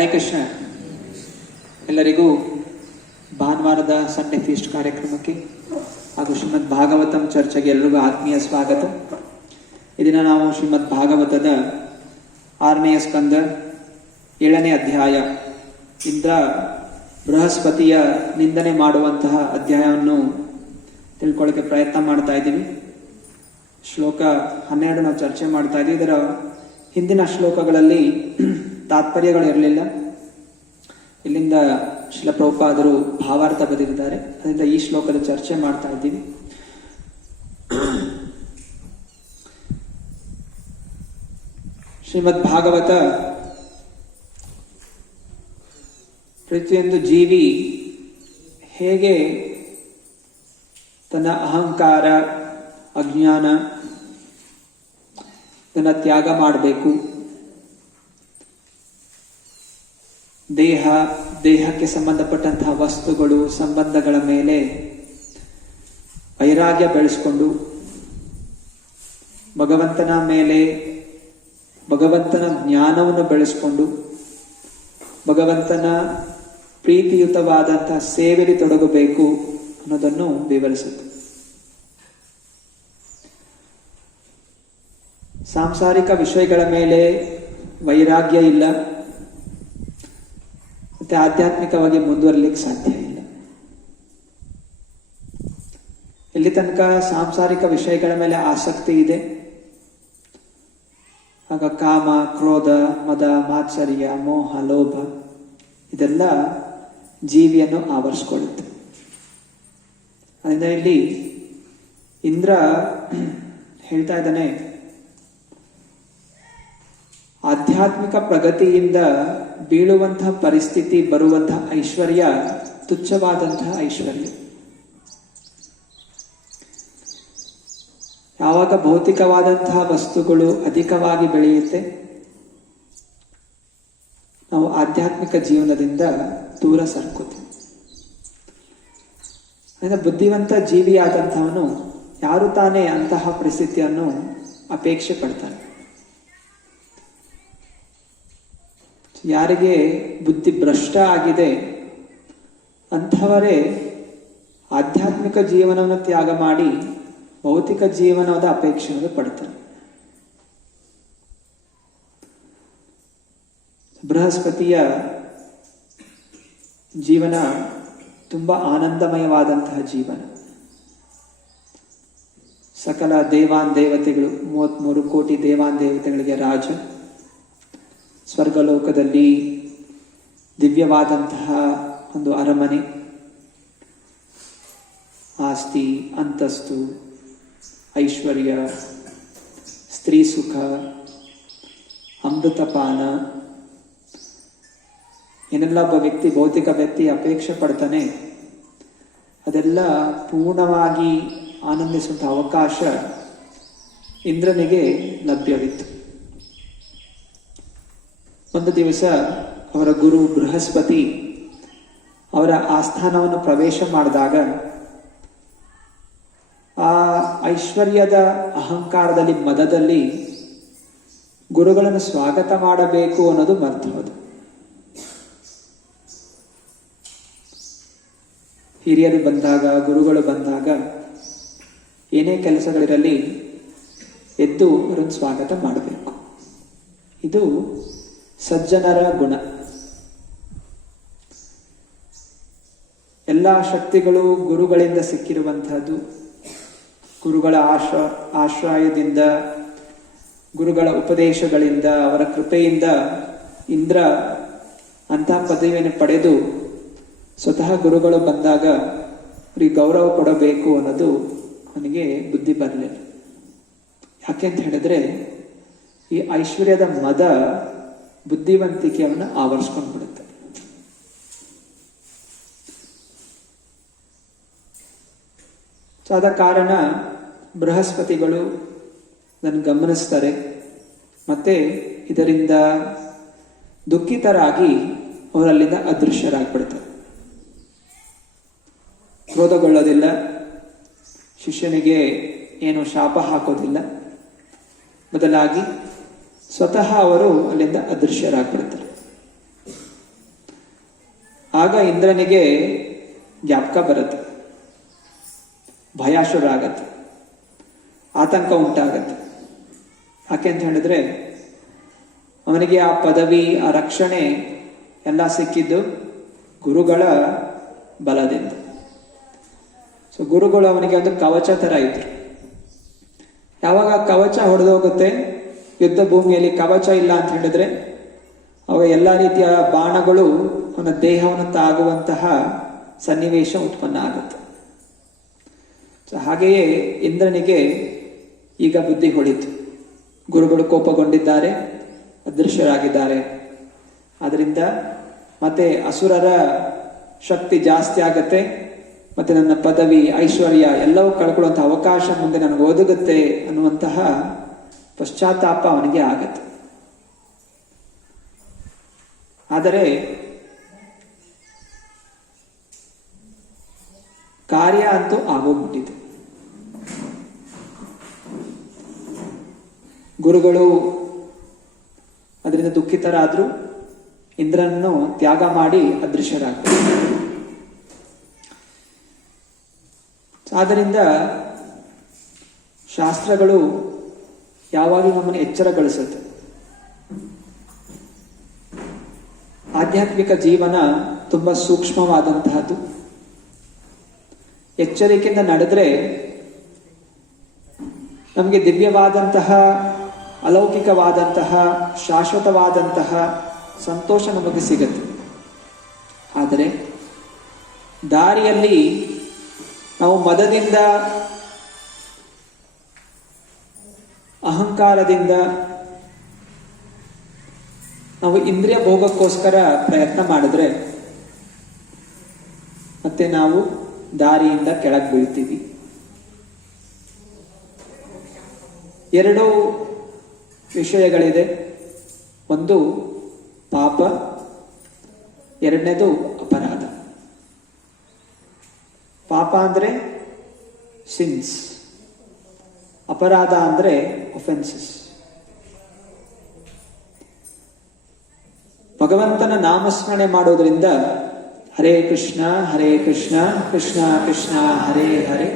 ಹರೇ ಕೃಷ್ಣ. ಎಲ್ಲರಿಗೂ ಭಾನುವಾರದ Sunday feast ಕಾರ್ಯಕ್ರಮಕ್ಕೆ ಹಾಗೂ ಶ್ರೀಮದ್ ಭಾಗವತಂ ಚರ್ಚೆಗೆ ಎಲ್ಲರಿಗೂ ಆತ್ಮೀಯ ಸ್ವಾಗತ. ಇದನ್ನು ನಾವು ಶ್ರೀಮದ್ ಭಾಗವತದ 6ನೇ ಸ್ಕಂದ 7ನೇ ಅಧ್ಯಾಯ ಇಂದ್ರ ಬೃಹಸ್ಪತಿಯ ನಿಂದನೆ ಮಾಡುವಂತಹ ಅಧ್ಯಾಯವನ್ನು ತಿಳ್ಕೊಳ್ಳೋಕೆ ಪ್ರಯತ್ನ ಮಾಡ್ತಾ ಇದ್ದೀವಿ. ಶ್ಲೋಕ 12 ನಾವು ಚರ್ಚೆ ಮಾಡ್ತಾ ಇದ್ದೀವಿ. ಇದರ ಹಿಂದಿನ ಶ್ಲೋಕಗಳಲ್ಲಿ ತಾತ್ಪರ್ಯಗಳು ಇರಲಿಲ್ಲ. ಇಲ್ಲಿಂದ ಶ್ರೀಲ ಪ್ರಭುಪಾದರು ಭಾವಾರ್ಥ ಬರೆದಿದ್ದಾರೆ. ಅದರಿಂದ ಈ ಶ್ಲೋಕದ ಚರ್ಚೆ ಮಾಡ್ತಾ ಇದ್ದೀವಿ. ಶ್ರೀಮದ್ ಭಾಗವತ ಪ್ರತಿಯೊಂದು ಜೀವಿ ಹೇಗೆ ತನ್ನ ಅಹಂಕಾರ, ಅಜ್ಞಾನ ಇದನ್ನು ತ್ಯಾಗ ಮಾಡಬೇಕು, ದೇಹಕ್ಕೆ ಸಂಬಂಧಪಟ್ಟಂತಹ ವಸ್ತುಗಳು, ಸಂಬಂಧಗಳ ಮೇಲೆ ವೈರಾಗ್ಯ ಬೆಳೆಸ್ಕೊಂಡು ಭಗವಂತನ ಮೇಲೆ ಭಗವಂತನ ಜ್ಞಾನವನ್ನು ಬೆಳೆಸ್ಕೊಂಡು ಭಗವಂತನ ಪ್ರೀತಿಯುತವಾದಂತಹ ಸೇವೆಯಲ್ಲಿ ತೊಡಗಬೇಕು ಅನ್ನೋದನ್ನು ವಿವರಿಸುತ್ತೆ. ಸಾಂಸಾರಿಕ ವಿಷಯಗಳ ಮೇಲೆ ವೈರಾಗ್ಯ ಇಲ್ಲ, ಮತ್ತೆ ಆಧ್ಯಾತ್ಮಿಕವಾಗಿ ಮುಂದುವರಲಿಕ್ಕೆ ಸಾಧ್ಯ ಇಲ್ಲ. ಎಲ್ಲಿ ತನಕ ಸಾಂಸಾರಿಕ ವಿಷಯಗಳ ಮೇಲೆ ಆಸಕ್ತಿ ಇದೆ, ಆಗ ಕಾಮ, ಕ್ರೋಧ, ಮದ, ಮಾತ್ಸರ್ಯ, ಮೋಹ, ಲೋಭ ಇದೆಲ್ಲ ಜೀವಿಯನ್ನು ಆವರಿಸಿಕೊಳ್ಳುತ್ತೆ. ಅದರಿಂದ ಇಲ್ಲಿ ಇಂದ್ರ ಹೇಳ್ತಾ ಇದ್ದಾನೆ, ಆಧ್ಯಾತ್ಮಿಕ ಪ್ರಗತಿಯಿಂದ ಬೀಳುವಂತಹ ಪರಿಸ್ಥಿತಿ, ಬರುವಂತಹ ಐಶ್ವರ್ಯ ತುಚ್ಛವಾದಂತಹ ಐಶ್ವರ್ಯ. ಯಾವಾಗ ಭೌತಿಕವಾದಂತಹ ವಸ್ತುಗಳು ಅಧಿಕವಾಗಿ ಬೆಳೆಯುತ್ತೆ, ನಾವು ಆಧ್ಯಾತ್ಮಿಕ ಜೀವನದಿಂದ ದೂರ ಸರ್ಕೋತೀವಿ. ಅಂದರೆ ಬುದ್ಧಿವಂತ ಜೀವಿಯಾದಂಥವನು ಯಾರು ತಾನೇ ಅಂತಹ ಪರಿಸ್ಥಿತಿಯನ್ನು ಅಪೇಕ್ಷೆ ಪಡ್ತಾನೆ. ಯಾರಿಗೆ ಬುದ್ಧಿ ಭ್ರಷ್ಟ ಆಗಿದೆ ಅಂಥವರೇ ಆಧ್ಯಾತ್ಮಿಕ ಜೀವನವನ್ನು ತ್ಯಾಗ ಮಾಡಿ ಭೌತಿಕ ಜೀವನದ ಅಪೇಕ್ಷೆಯನ್ನು ಪಡ್ತಾರೆ. ಬೃಹಸ್ಪತಿಯ ಜೀವನ ತುಂಬಾ ಆನಂದಮಯವಾದಂತಹ ಜೀವನ. ಸಕಲ ದೇವಾನ್ ದೇವತೆಗಳು, 33 ಕೋಟಿ ದೇವಾನ್ ದೇವತೆಗಳಿಗೆ ರಾಜ. ಸ್ವರ್ಗಲೋಕದಲ್ಲಿ ದಿವ್ಯವಾದಂತಹ ಒಂದು ಅರಮನೆ, ಆಸ್ತಿ, ಅಂತಸ್ತು, ಐಶ್ವರ್ಯ, ಸ್ತ್ರೀ ಸುಖ, ಅಮೃತಪಾನ, ಏನೆಲ್ಲ ಒಬ್ಬ ವ್ಯಕ್ತಿ, ಭೌತಿಕ ವ್ಯಕ್ತಿ ಅಪೇಕ್ಷೆ ಪಡ್ತಾನೆ, ಅದೆಲ್ಲ ಪೂರ್ಣವಾಗಿ ಆನಂದಿಸುವಂಥ ಅವಕಾಶ ಇಂದ್ರನಿಗೆ ಲಭ್ಯವಿತ್ತು. ಒಂದು ದಿವಸ ಅವರ ಗುರು ಬೃಹಸ್ಪತಿ ಅವರ ಆಸ್ಥಾನವನ್ನು ಪ್ರವೇಶ ಮಾಡಿದಾಗ ಆ ಐಶ್ವರ್ಯದ ಅಹಂಕಾರದಲ್ಲಿ, ಮದದಲ್ಲಿ ಗುರುಗಳನ್ನು ಸ್ವಾಗತ ಮಾಡಬೇಕು ಅನ್ನೋದು ಮರ್ತು ಹೋದು. ಹಿರಿಯರು ಬಂದಾಗ, ಗುರುಗಳು ಬಂದಾಗ ಏನೇ ಕೆಲಸಗಳಿರಲಿ ಎದ್ದು ಅವರನ್ನು ಸ್ವಾಗತ ಮಾಡಬೇಕು. ಇದು ಸಜ್ಜನರ ಗುಣ. ಎಲ್ಲ ಶಕ್ತಿಗಳು ಗುರುಗಳಿಂದ ಸಿಕ್ಕಿರುವಂತಹದ್ದು. ಗುರುಗಳ ಆಶ್ರಯದಿಂದ, ಗುರುಗಳ ಉಪದೇಶಗಳಿಂದ, ಅವರ ಕೃಪೆಯಿಂದ ಇಂದ್ರ ಅಂತಹ ಪದವಿಯನ್ನು ಪಡೆದು ಸ್ವತಃ ಗುರುಗಳು ಬಂದಾಗ ಅವರಿಗೆ ಗೌರವ ಕೊಡಬೇಕು ಅನ್ನೋದು ಅವನಿಗೆ ಬುದ್ಧಿ ಬರಲಿಲ್ಲ. ಯಾಕೆಂತ ಹೇಳಿದ್ರೆ ಈ ಐಶ್ವರ್ಯದ ಮದ ಬುದ್ಧಿವಂತಿಕೆಯನ್ನು ಆವರಿಸ್ಕೊಂಡು ಬಿಡುತ್ತೆ. ಆದ ಕಾರಣ ಬೃಹಸ್ಪತಿಗಳು ಅದನ್ನು ಗಮನಿಸ್ತಾರೆ, ಮತ್ತೆ ಇದರಿಂದ ದುಃಖಿತರಾಗಿ ಅವರಲ್ಲಿಂದ ಅದೃಶ್ಯರಾಗ್ಬಿಡ್ತಾರೆ. ಕ್ರೋಧಗೊಳ್ಳೋದಿಲ್ಲ, ಶಿಷ್ಯನಿಗೆ ಏನು ಶಾಪ ಹಾಕೋದಿಲ್ಲ, ಬದಲಾಗಿ ಸ್ವತಃ ಅವರು ಅಲ್ಲಿಂದ ಅದೃಶ್ಯರಾಗ್ಬಿಡ್ತಾರೆ. ಆಗ ಇಂದ್ರನಿಗೆ ಜ್ಞಾಪಕ ಬರುತ್ತೆ, ಭಯ ಶುರು ಆಗತ್ತೆ, ಆತಂಕ ಉಂಟಾಗತ್ತೆ. ಯಾಕೆ ಅಂತ ಹೇಳಿದ್ರೆ ಅವನಿಗೆ ಆ ಪದವಿ, ಆ ರಕ್ಷಣೆ ಎಲ್ಲ ಸಿಕ್ಕಿದ್ದು ಗುರುಗಳ ಬಲದಿಂದ. ಸೊ ಗುರುಗಳು ಅವನಿಗೆ ಒಂದು ಕವಚ ತರ ಇದ್ರು. ಯಾವಾಗ ಕವಚ ಹೊಡೆದೋಗುತ್ತೆ, ಯುದ್ಧ ಭೂಮಿಯಲ್ಲಿ ಕವಚ ಇಲ್ಲ ಅಂತ ಹೇಳಿದ್ರೆ ಅವಾಗ ಎಲ್ಲ ರೀತಿಯ ಬಾಣಗಳು ಅವನ ದೇಹವನ್ನು ತಾಗುವಂತಹ ಸನ್ನಿವೇಶ ಉತ್ಪನ್ನ ಆಗುತ್ತೆ. ಸೊ ಹಾಗೆಯೇ ಇಂದ್ರನಿಗೆ ಈಗ ಬುದ್ಧಿ ಹೊಳಿತು, ಗುರುಗಳು ಕೋಪಗೊಂಡಿದ್ದಾರೆ, ಅದೃಶ್ಯರಾಗಿದ್ದಾರೆ. ಆದ್ರಿಂದ ಮತ್ತೆ ಅಸುರರ ಶಕ್ತಿ ಜಾಸ್ತಿ ಆಗತ್ತೆ, ಮತ್ತೆ ನನ್ನ ಪದವಿ, ಐಶ್ವರ್ಯ ಎಲ್ಲವೂ ಕಳ್ಕೊಳ್ಳುವಂತಹ ಅವಕಾಶ ಮುಂದೆ ನನಗೆ ಒದಗುತ್ತೆ ಅನ್ನುವಂತಹ ಪಶ್ಚಾತ್ತಾಪ ಅವನಿಗೆ ಆಗತ್ತೆ. ಆದರೆ ಕಾರ್ಯ ಅಂತೂ ಆಗೋಗ್ಬಿಟ್ಟಿದೆ. ಗುರುಗಳು ಅದರಿಂದ ದುಃಖಿತರಾದ್ರು, ಇಂದ್ರನನ್ನು ತ್ಯಾಗ ಮಾಡಿ ಅದೃಶ್ಯರಾಗ್ತಾರೆ. ಆದ್ದರಿಂದ ಶಾಸ್ತ್ರಗಳು ಯಾವಾಗಲೂ ನಮ್ಮನ್ನು ಎಚ್ಚರಗೊಳಿಸುತ್ತೆ. ಆಧ್ಯಾತ್ಮಿಕ ಜೀವನ ತುಂಬಾ ಸೂಕ್ಷ್ಮವಾದಂತಹದ್ದು. ಎಚ್ಚರಿಕೆಯಿಂದ ನಡೆದ್ರೆ ನಮಗೆ ದಿವ್ಯವಾದಂತಹ, ಅಲೌಕಿಕವಾದಂತಹ, ಶಾಶ್ವತವಾದಂತಹ ಸಂತೋಷ ನಮಗೆ ಸಿಗುತ್ತೆ. ಆದರೆ ದಾರಿಯಲ್ಲಿ ನಾವು ಮದದಿಂದ, ಅಹಂಕಾರದಿಂದ ನಾವು ಇಂದ್ರಿಯ ಭೋಗಕ್ಕೋಸ್ಕರ ಪ್ರಯತ್ನ ಮಾಡಿದ್ರೆ ಮತ್ತೆ ನಾವು ದಾರಿಯಿಂದ ಕೆಳಗೆ ಬೀಳ್ತೀವಿ. ಎರಡು ವಿಷಯಗಳಿದೆ. ಒಂದು ಪಾಪ, ಎರಡನೇದು ಅಪರಾಧ. ಪಾಪ ಅಂದ್ರೆ ಸಿನ್ಸ್, ಅಪರಾಧ ಅಂದ್ರೆ ಒಫೆನ್ಸಸ್. ಭಗವಂತನ ನಾಮಸ್ಮರಣೆ ಮಾಡೋದ್ರಿಂದ ಹರೇ ಕೃಷ್ಣ ಕೃಷ್ಣ ಕೃಷ್ಣ ಹರೇ ಹರೇ,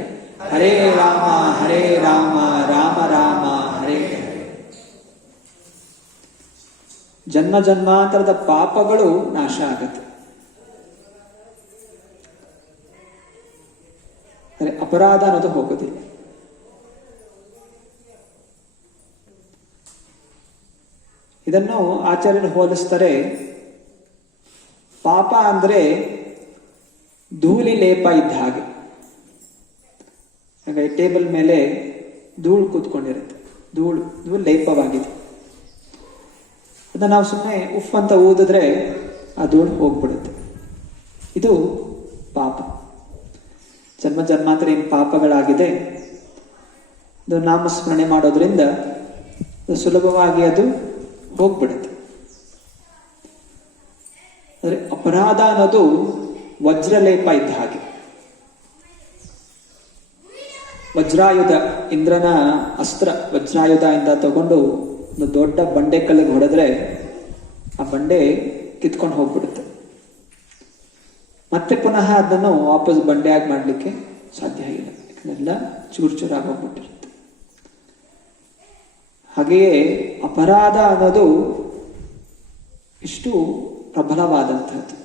ಹರೇ ರಾಮ ರಾಮ ರಾಮ ಹರೇ ಹರೇ. ಜನ್ಮ ಜನ್ಮಾಂತರದ ಪಾಪಗಳು ನಾಶ ಆಗುತ್ತೆ. ಅಪರಾಧ ಅನ್ನೋದು ಹೋಗೋದಿಲ್ಲ. ಇದನ್ನು ಆಚಾರ್ಯರು ಹೋಲಿಸ್ತಾರೆ. ಪಾಪ ಅಂದ್ರೆ ಧೂಳಿ ಲೇಪ ಇದ್ದ ಹಾಗೆ. ಹಾಗೆ ಟೇಬಲ್ ಮೇಲೆ ಧೂಳು ಕೂತ್ಕೊಂಡಿರುತ್ತೆ, ಧೂಳು ಲೇಪವಾಗಿದೆ. ಅದನ್ನ ನಾವು ಸುಮ್ಮನೆ ಉಫ್ ಅಂತ ಊದಿದ್ರೆ ಆ ಧೂಳು ಹೋಗ್ಬಿಡುತ್ತೆ. ಇದು ಪಾಪ. ಜನ್ಮ ಜನ್ಮಾಂತರ ಏನು ಪಾಪಗಳಾಗಿದೆ, ಅದು ನಾಮಸ್ಮರಣೆ ಮಾಡೋದ್ರಿಂದ ಸುಲಭವಾಗಿ ಅದು ಹೋಗ್ಬಿಡುತ್ತೆ. ಆದರೆ ಅಪರಾಧ ಅನ್ನೋದು ವಜ್ರಲೇಪ ಇದ್ದ ಹಾಗೆ. ವಜ್ರಾಯುಧ, ಇಂದ್ರನ ಅಸ್ತ್ರ ವಜ್ರಾಯುಧ ಇಂದ ತಗೊಂಡು ಒಂದು ದೊಡ್ಡ ಬಂಡೆ ಕಲ್ಲಿಗೆ ಹೊಡೆದ್ರೆ ಆ ಬಂಡೆ ಕಿತ್ಕೊಂಡು ಹೋಗ್ಬಿಡುತ್ತೆ. ಮತ್ತೆ ಪುನಃ ಅದನ್ನು ವಾಪಸ್ ಬಂಡೆಯಾಗಿ ಮಾಡ್ಲಿಕ್ಕೆ ಸಾಧ್ಯ ಇಲ್ಲ, ಯಾಕಂದೆಲ್ಲ ಚೂರು ಚೂರಾಗಿ ಹೋಗ್ಬಿಟ್ಟಿರುತ್ತೆ. ಹಾಗೆಯೇ ಅಪರಾಧ ಅನ್ನೋದು ಇಷ್ಟು ಪ್ರಬಲವಾದಂತಹದ್ದು.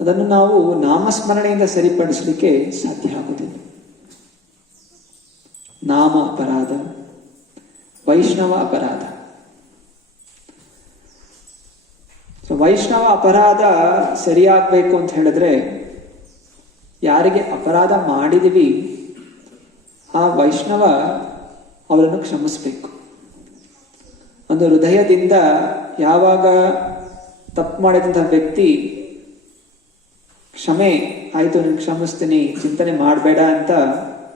ಅದನ್ನು ನಾವು ನಾಮಸ್ಮರಣೆಯಿಂದ ಸರಿಪಡಿಸಲಿಕ್ಕೆ ಸಾಧ್ಯ ಆಗುವುದಿಲ್ಲ. ನಾಮ ಅಪರಾಧ, ವೈಷ್ಣವ ಅಪರಾಧ. ವೈಷ್ಣವ ಅಪರಾಧ ಸರಿಯಾಗಬೇಕು ಅಂತ ಹೇಳಿದ್ರೆ, ಯಾರಿಗೆ ಅಪರಾಧ ಮಾಡಿದೀವಿ ಆ ವೈಷ್ಣವ ಅವರನ್ನು ಕ್ಷಮಿಸಬೇಕು. ಒಂದು ಹೃದಯದಿಂದ ಯಾವಾಗ ತಪ್ಪು ಮಾಡಿದಂತಹ ವ್ಯಕ್ತಿ ಕ್ಷಮೆ ಆಯ್ತು, ನಾನು ಕ್ಷಮಿಸ್ತೀನಿ, ಚಿಂತನೆ ಮಾಡಬೇಡ ಅಂತ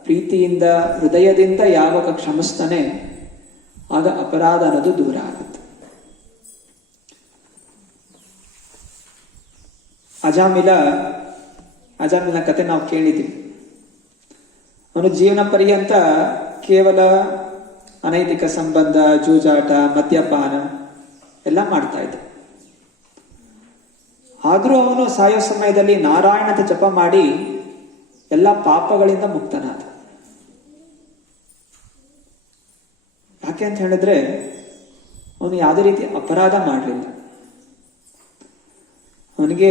ಪ್ರೀತಿಯಿಂದ, ಹೃದಯದಿಂದ ಯಾವಾಗ ಕ್ಷಮಿಸ್ತಾನೆ ಆಗ ಅಪರಾಧ ಅನ್ನೋದು ದೂರ ಆಗುತ್ತೆ. ಅಜಾಮಿಲ ಕತೆ ನಾವು ಕೇಳಿದ್ದೀವಿ. ಅವನು ಜೀವನ ಪರ್ಯಂತ ಕೇವಲ ಅನೈತಿಕ ಸಂಬಂಧ, ಜೂಜಾಟ, ಮದ್ಯಪಾನ ಎಲ್ಲ ಮಾಡ್ತಾ ಇದ್ದ. ಆದರೂ ಅವನು ಸಾಯೋ ಸಮಯದಲ್ಲಿ ನಾರಾಯಣದ ಜಪ ಮಾಡಿ ಎಲ್ಲ ಪಾಪಗಳಿಂದ ಮುಕ್ತನಾದ. ಯಾಕೆ ಅಂತ ಹೇಳಿದ್ರೆ ಅವನು ಯಾವುದೇ ರೀತಿ ಅಪರಾಧ ಮಾಡಲಿಲ್ಲ. ಅವನಿಗೆ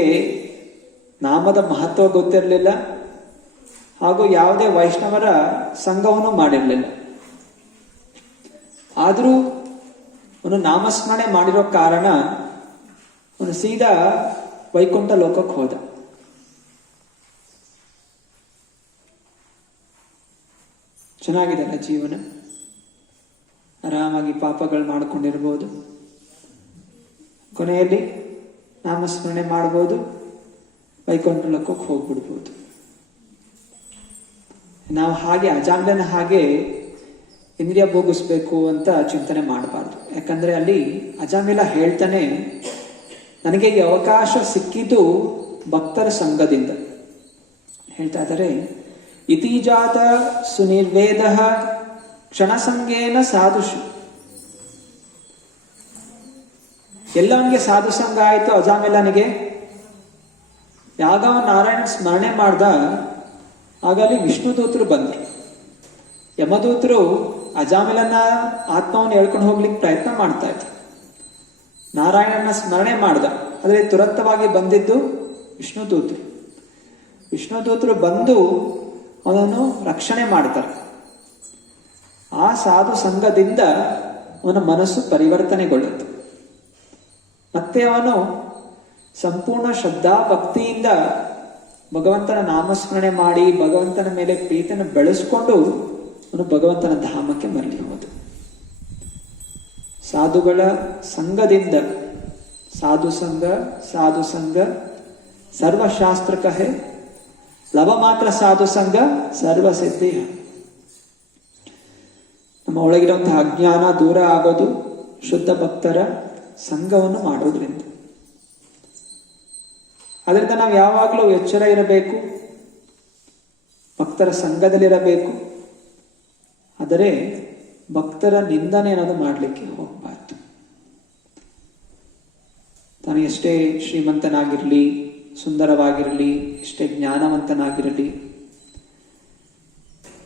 ನಾಮದ ಮಹತ್ವ ಗೊತ್ತಿರಲಿಲ್ಲ, ಹಾಗೂ ಯಾವುದೇ ವೈಷ್ಣವರ ಸಂಘವನ್ನು ಮಾಡಿರಲಿಲ್ಲ. ಆದರೂ ಅವನು ನಾಮಸ್ಮರಣೆ ಮಾಡಿರೋ ಕಾರಣ ಅವನು ಸೀದಾ ವೈಕುಂಠ ಲೋಕಕ್ಕೆ ಹೋದ. ಚೆನ್ನಾಗಿದೆಲ್ಲ ಜೀವನ, ಆರಾಮಾಗಿ ಪಾಪಗಳು ಮಾಡ್ಕೊಂಡಿರ್ಬೋದು, ಕೊನೆಯಲ್ಲಿ ನಾಮಸ್ಮರಣೆ ಮಾಡ್ಬೋದು, ವೈಕುಂಠ ಲೋಕಕ್ಕೆ ಹೋಗ್ಬಿಡ್ಬೋದು. ನಾವು ಹಾಗೆ ಅಜಾಮ್ಲನ ಹಾಗೆ ಇಂದ್ರಿಯ ಭೋಗಿಸ್ಬೇಕು ಅಂತ ಚಿಂತನೆ ಮಾಡಬಾರ್ದು. ಯಾಕಂದ್ರೆ ಅಲ್ಲಿ ಅಜಾಮಿಲ ಹೇಳ್ತಾನೆ, ನನಗೆ ಈ ಅವಕಾಶ ಸಿಕ್ಕಿದ್ದು ಭಕ್ತರ ಸಂಘದಿಂದ. ಹೇಳ್ತಾ ಇದ್ದಾರೆ, ಇತಿಜಾತ ಸುನಿರ್ವೇದ ಕ್ಷಣಸಂಗೇನ ಸಾಧುಷು. ಎಲ್ಲ ಅವನಿಗೆ ಸಾಧು ಸಂಘ ಆಯಿತು ಅಜಾಮಿಲನಿಗೆ. ಯಾಗ ನಾರಾಯಣ ಸ್ಮರಣೆ ಮಾಡ್ದ, ಆಗ ಅಲ್ಲಿ ವಿಷ್ಣು ದೂತರು ಬಂದರು. ಯಮದೂತರು ಅಜಾಮಿಲನ ಆತ್ಮವನ್ನು ಹೇಳ್ಕೊಂಡು ಹೋಗ್ಲಿಕ್ಕೆ ಪ್ರಯತ್ನ ಮಾಡ್ತಾ ಇದ್ರು. ನಾರಾಯಣನ ಸ್ಮರಣೆ ಮಾಡ್ದ, ಆದರೆ ತುರಂತವಾಗಿ ಬಂದಿದ್ದು ವಿಷ್ಣು ದೂತರು. ವಿಷ್ಣು ದೂತರು ಬಂದು ಅವನನ್ನು ರಕ್ಷಣೆ ಮಾಡ್ತಾರೆ. ಆ ಸಾಧು ಸಂಘದಿಂದ ಅವನ ಮನಸ್ಸು ಪರಿವರ್ತನೆಗೊಳ್ಳುತ್ತೆ. ಮತ್ತೆ ಅವನು ಸಂಪೂರ್ಣ ಶ್ರದ್ಧಾ ಭಕ್ತಿಯಿಂದ ಭಗವಂತನ ನಾಮಸ್ಮರಣೆ ಮಾಡಿ ಭಗವಂತನ ಮೇಲೆ ಪ್ರೀತಿಯನ್ನು ಬೆಳೆಸ್ಕೊಂಡು ಅವನು ಭಗವಂತನ ಧಾಮಕ್ಕೆ ಮರಳಿ ಹೋದ. ಸಾಧುಗಳ ಸಂಘದಿಂದ, ಸಾಧು ಸಂಘ ಸರ್ವಶಾಸ್ತ್ರ ಕಹೆ, ಲವ ಮಾತ್ರ ಸಾಧು ಸಂಘ ಸರ್ವಸಿದ್ಧಿ. ನಮ್ಮ ಒಳಗಿರುವಂತಹ ಅಜ್ಞಾನ ದೂರ ಆಗೋದು ಶುದ್ಧ ಭಕ್ತರ ಸಂಘವನ್ನು ಮಾಡೋದ್ರಿಂದ. ಅದರಿಂದ ನಾವು ಯಾವಾಗಲೂ ಎಚ್ಚರ ಇರಬೇಕು, ಭಕ್ತರ ಸಂಘದಲ್ಲಿರಬೇಕು. ಆದರೆ ಭಕ್ತರ ನಿಂದನೆ ಅನ್ನೋದು ಮಾಡಲಿಕ್ಕೆ ಹೋಗಬಾರ್ದು. ತಾನು ಎಷ್ಟೇ ಶ್ರೀಮಂತನಾಗಿರಲಿ, ಸುಂದರವಾಗಿರಲಿ, ಎಷ್ಟೇ ಜ್ಞಾನವಂತನಾಗಿರಲಿ,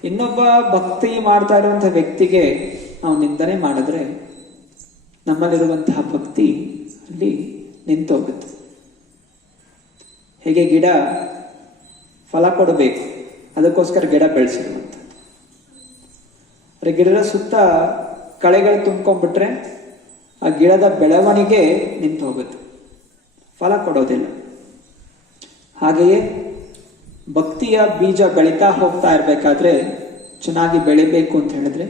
ಇನ್ನೊಬ್ಬ ಭಕ್ತಿ ಮಾಡ್ತಾ ಇರುವಂತಹ ವ್ಯಕ್ತಿಗೆ ನಾವು ನಿಂದನೆ ಮಾಡಿದ್ರೆ ನಮ್ಮಲ್ಲಿರುವಂತಹ ಭಕ್ತಿ ಅಲ್ಲಿ ನಿಂತೋಗುತ್ತೆ. ಹೇಗೆ ಗಿಡ ಫಲ ಕೊಡಬೇಕು, ಅದಕ್ಕೋಸ್ಕರ ಗಿಡ ಬೆಳೆಸಿರುವಂತ. ಗಿಡದ ಸುತ್ತ ಕಳೆಗಳು ತುಂಬ್ಕೊಂಡ್ಬಿಟ್ರೆ ಆ ಗಿಡದ ಬೆಳವಣಿಗೆ ನಿಂತು ಹೋಗುತ್ತೆ, ಫಲ ಕೊಡೋದಿಲ್ಲ. ಹಾಗೆಯೇ ಭಕ್ತಿಯ ಬೀಜ ಬೆಳೀತಾ ಹೋಗ್ತಾ ಇರಬೇಕಾದ್ರೆ, ಚೆನ್ನಾಗಿ ಬೆಳಿಬೇಕು ಅಂತ ಹೇಳಿದ್ರೆ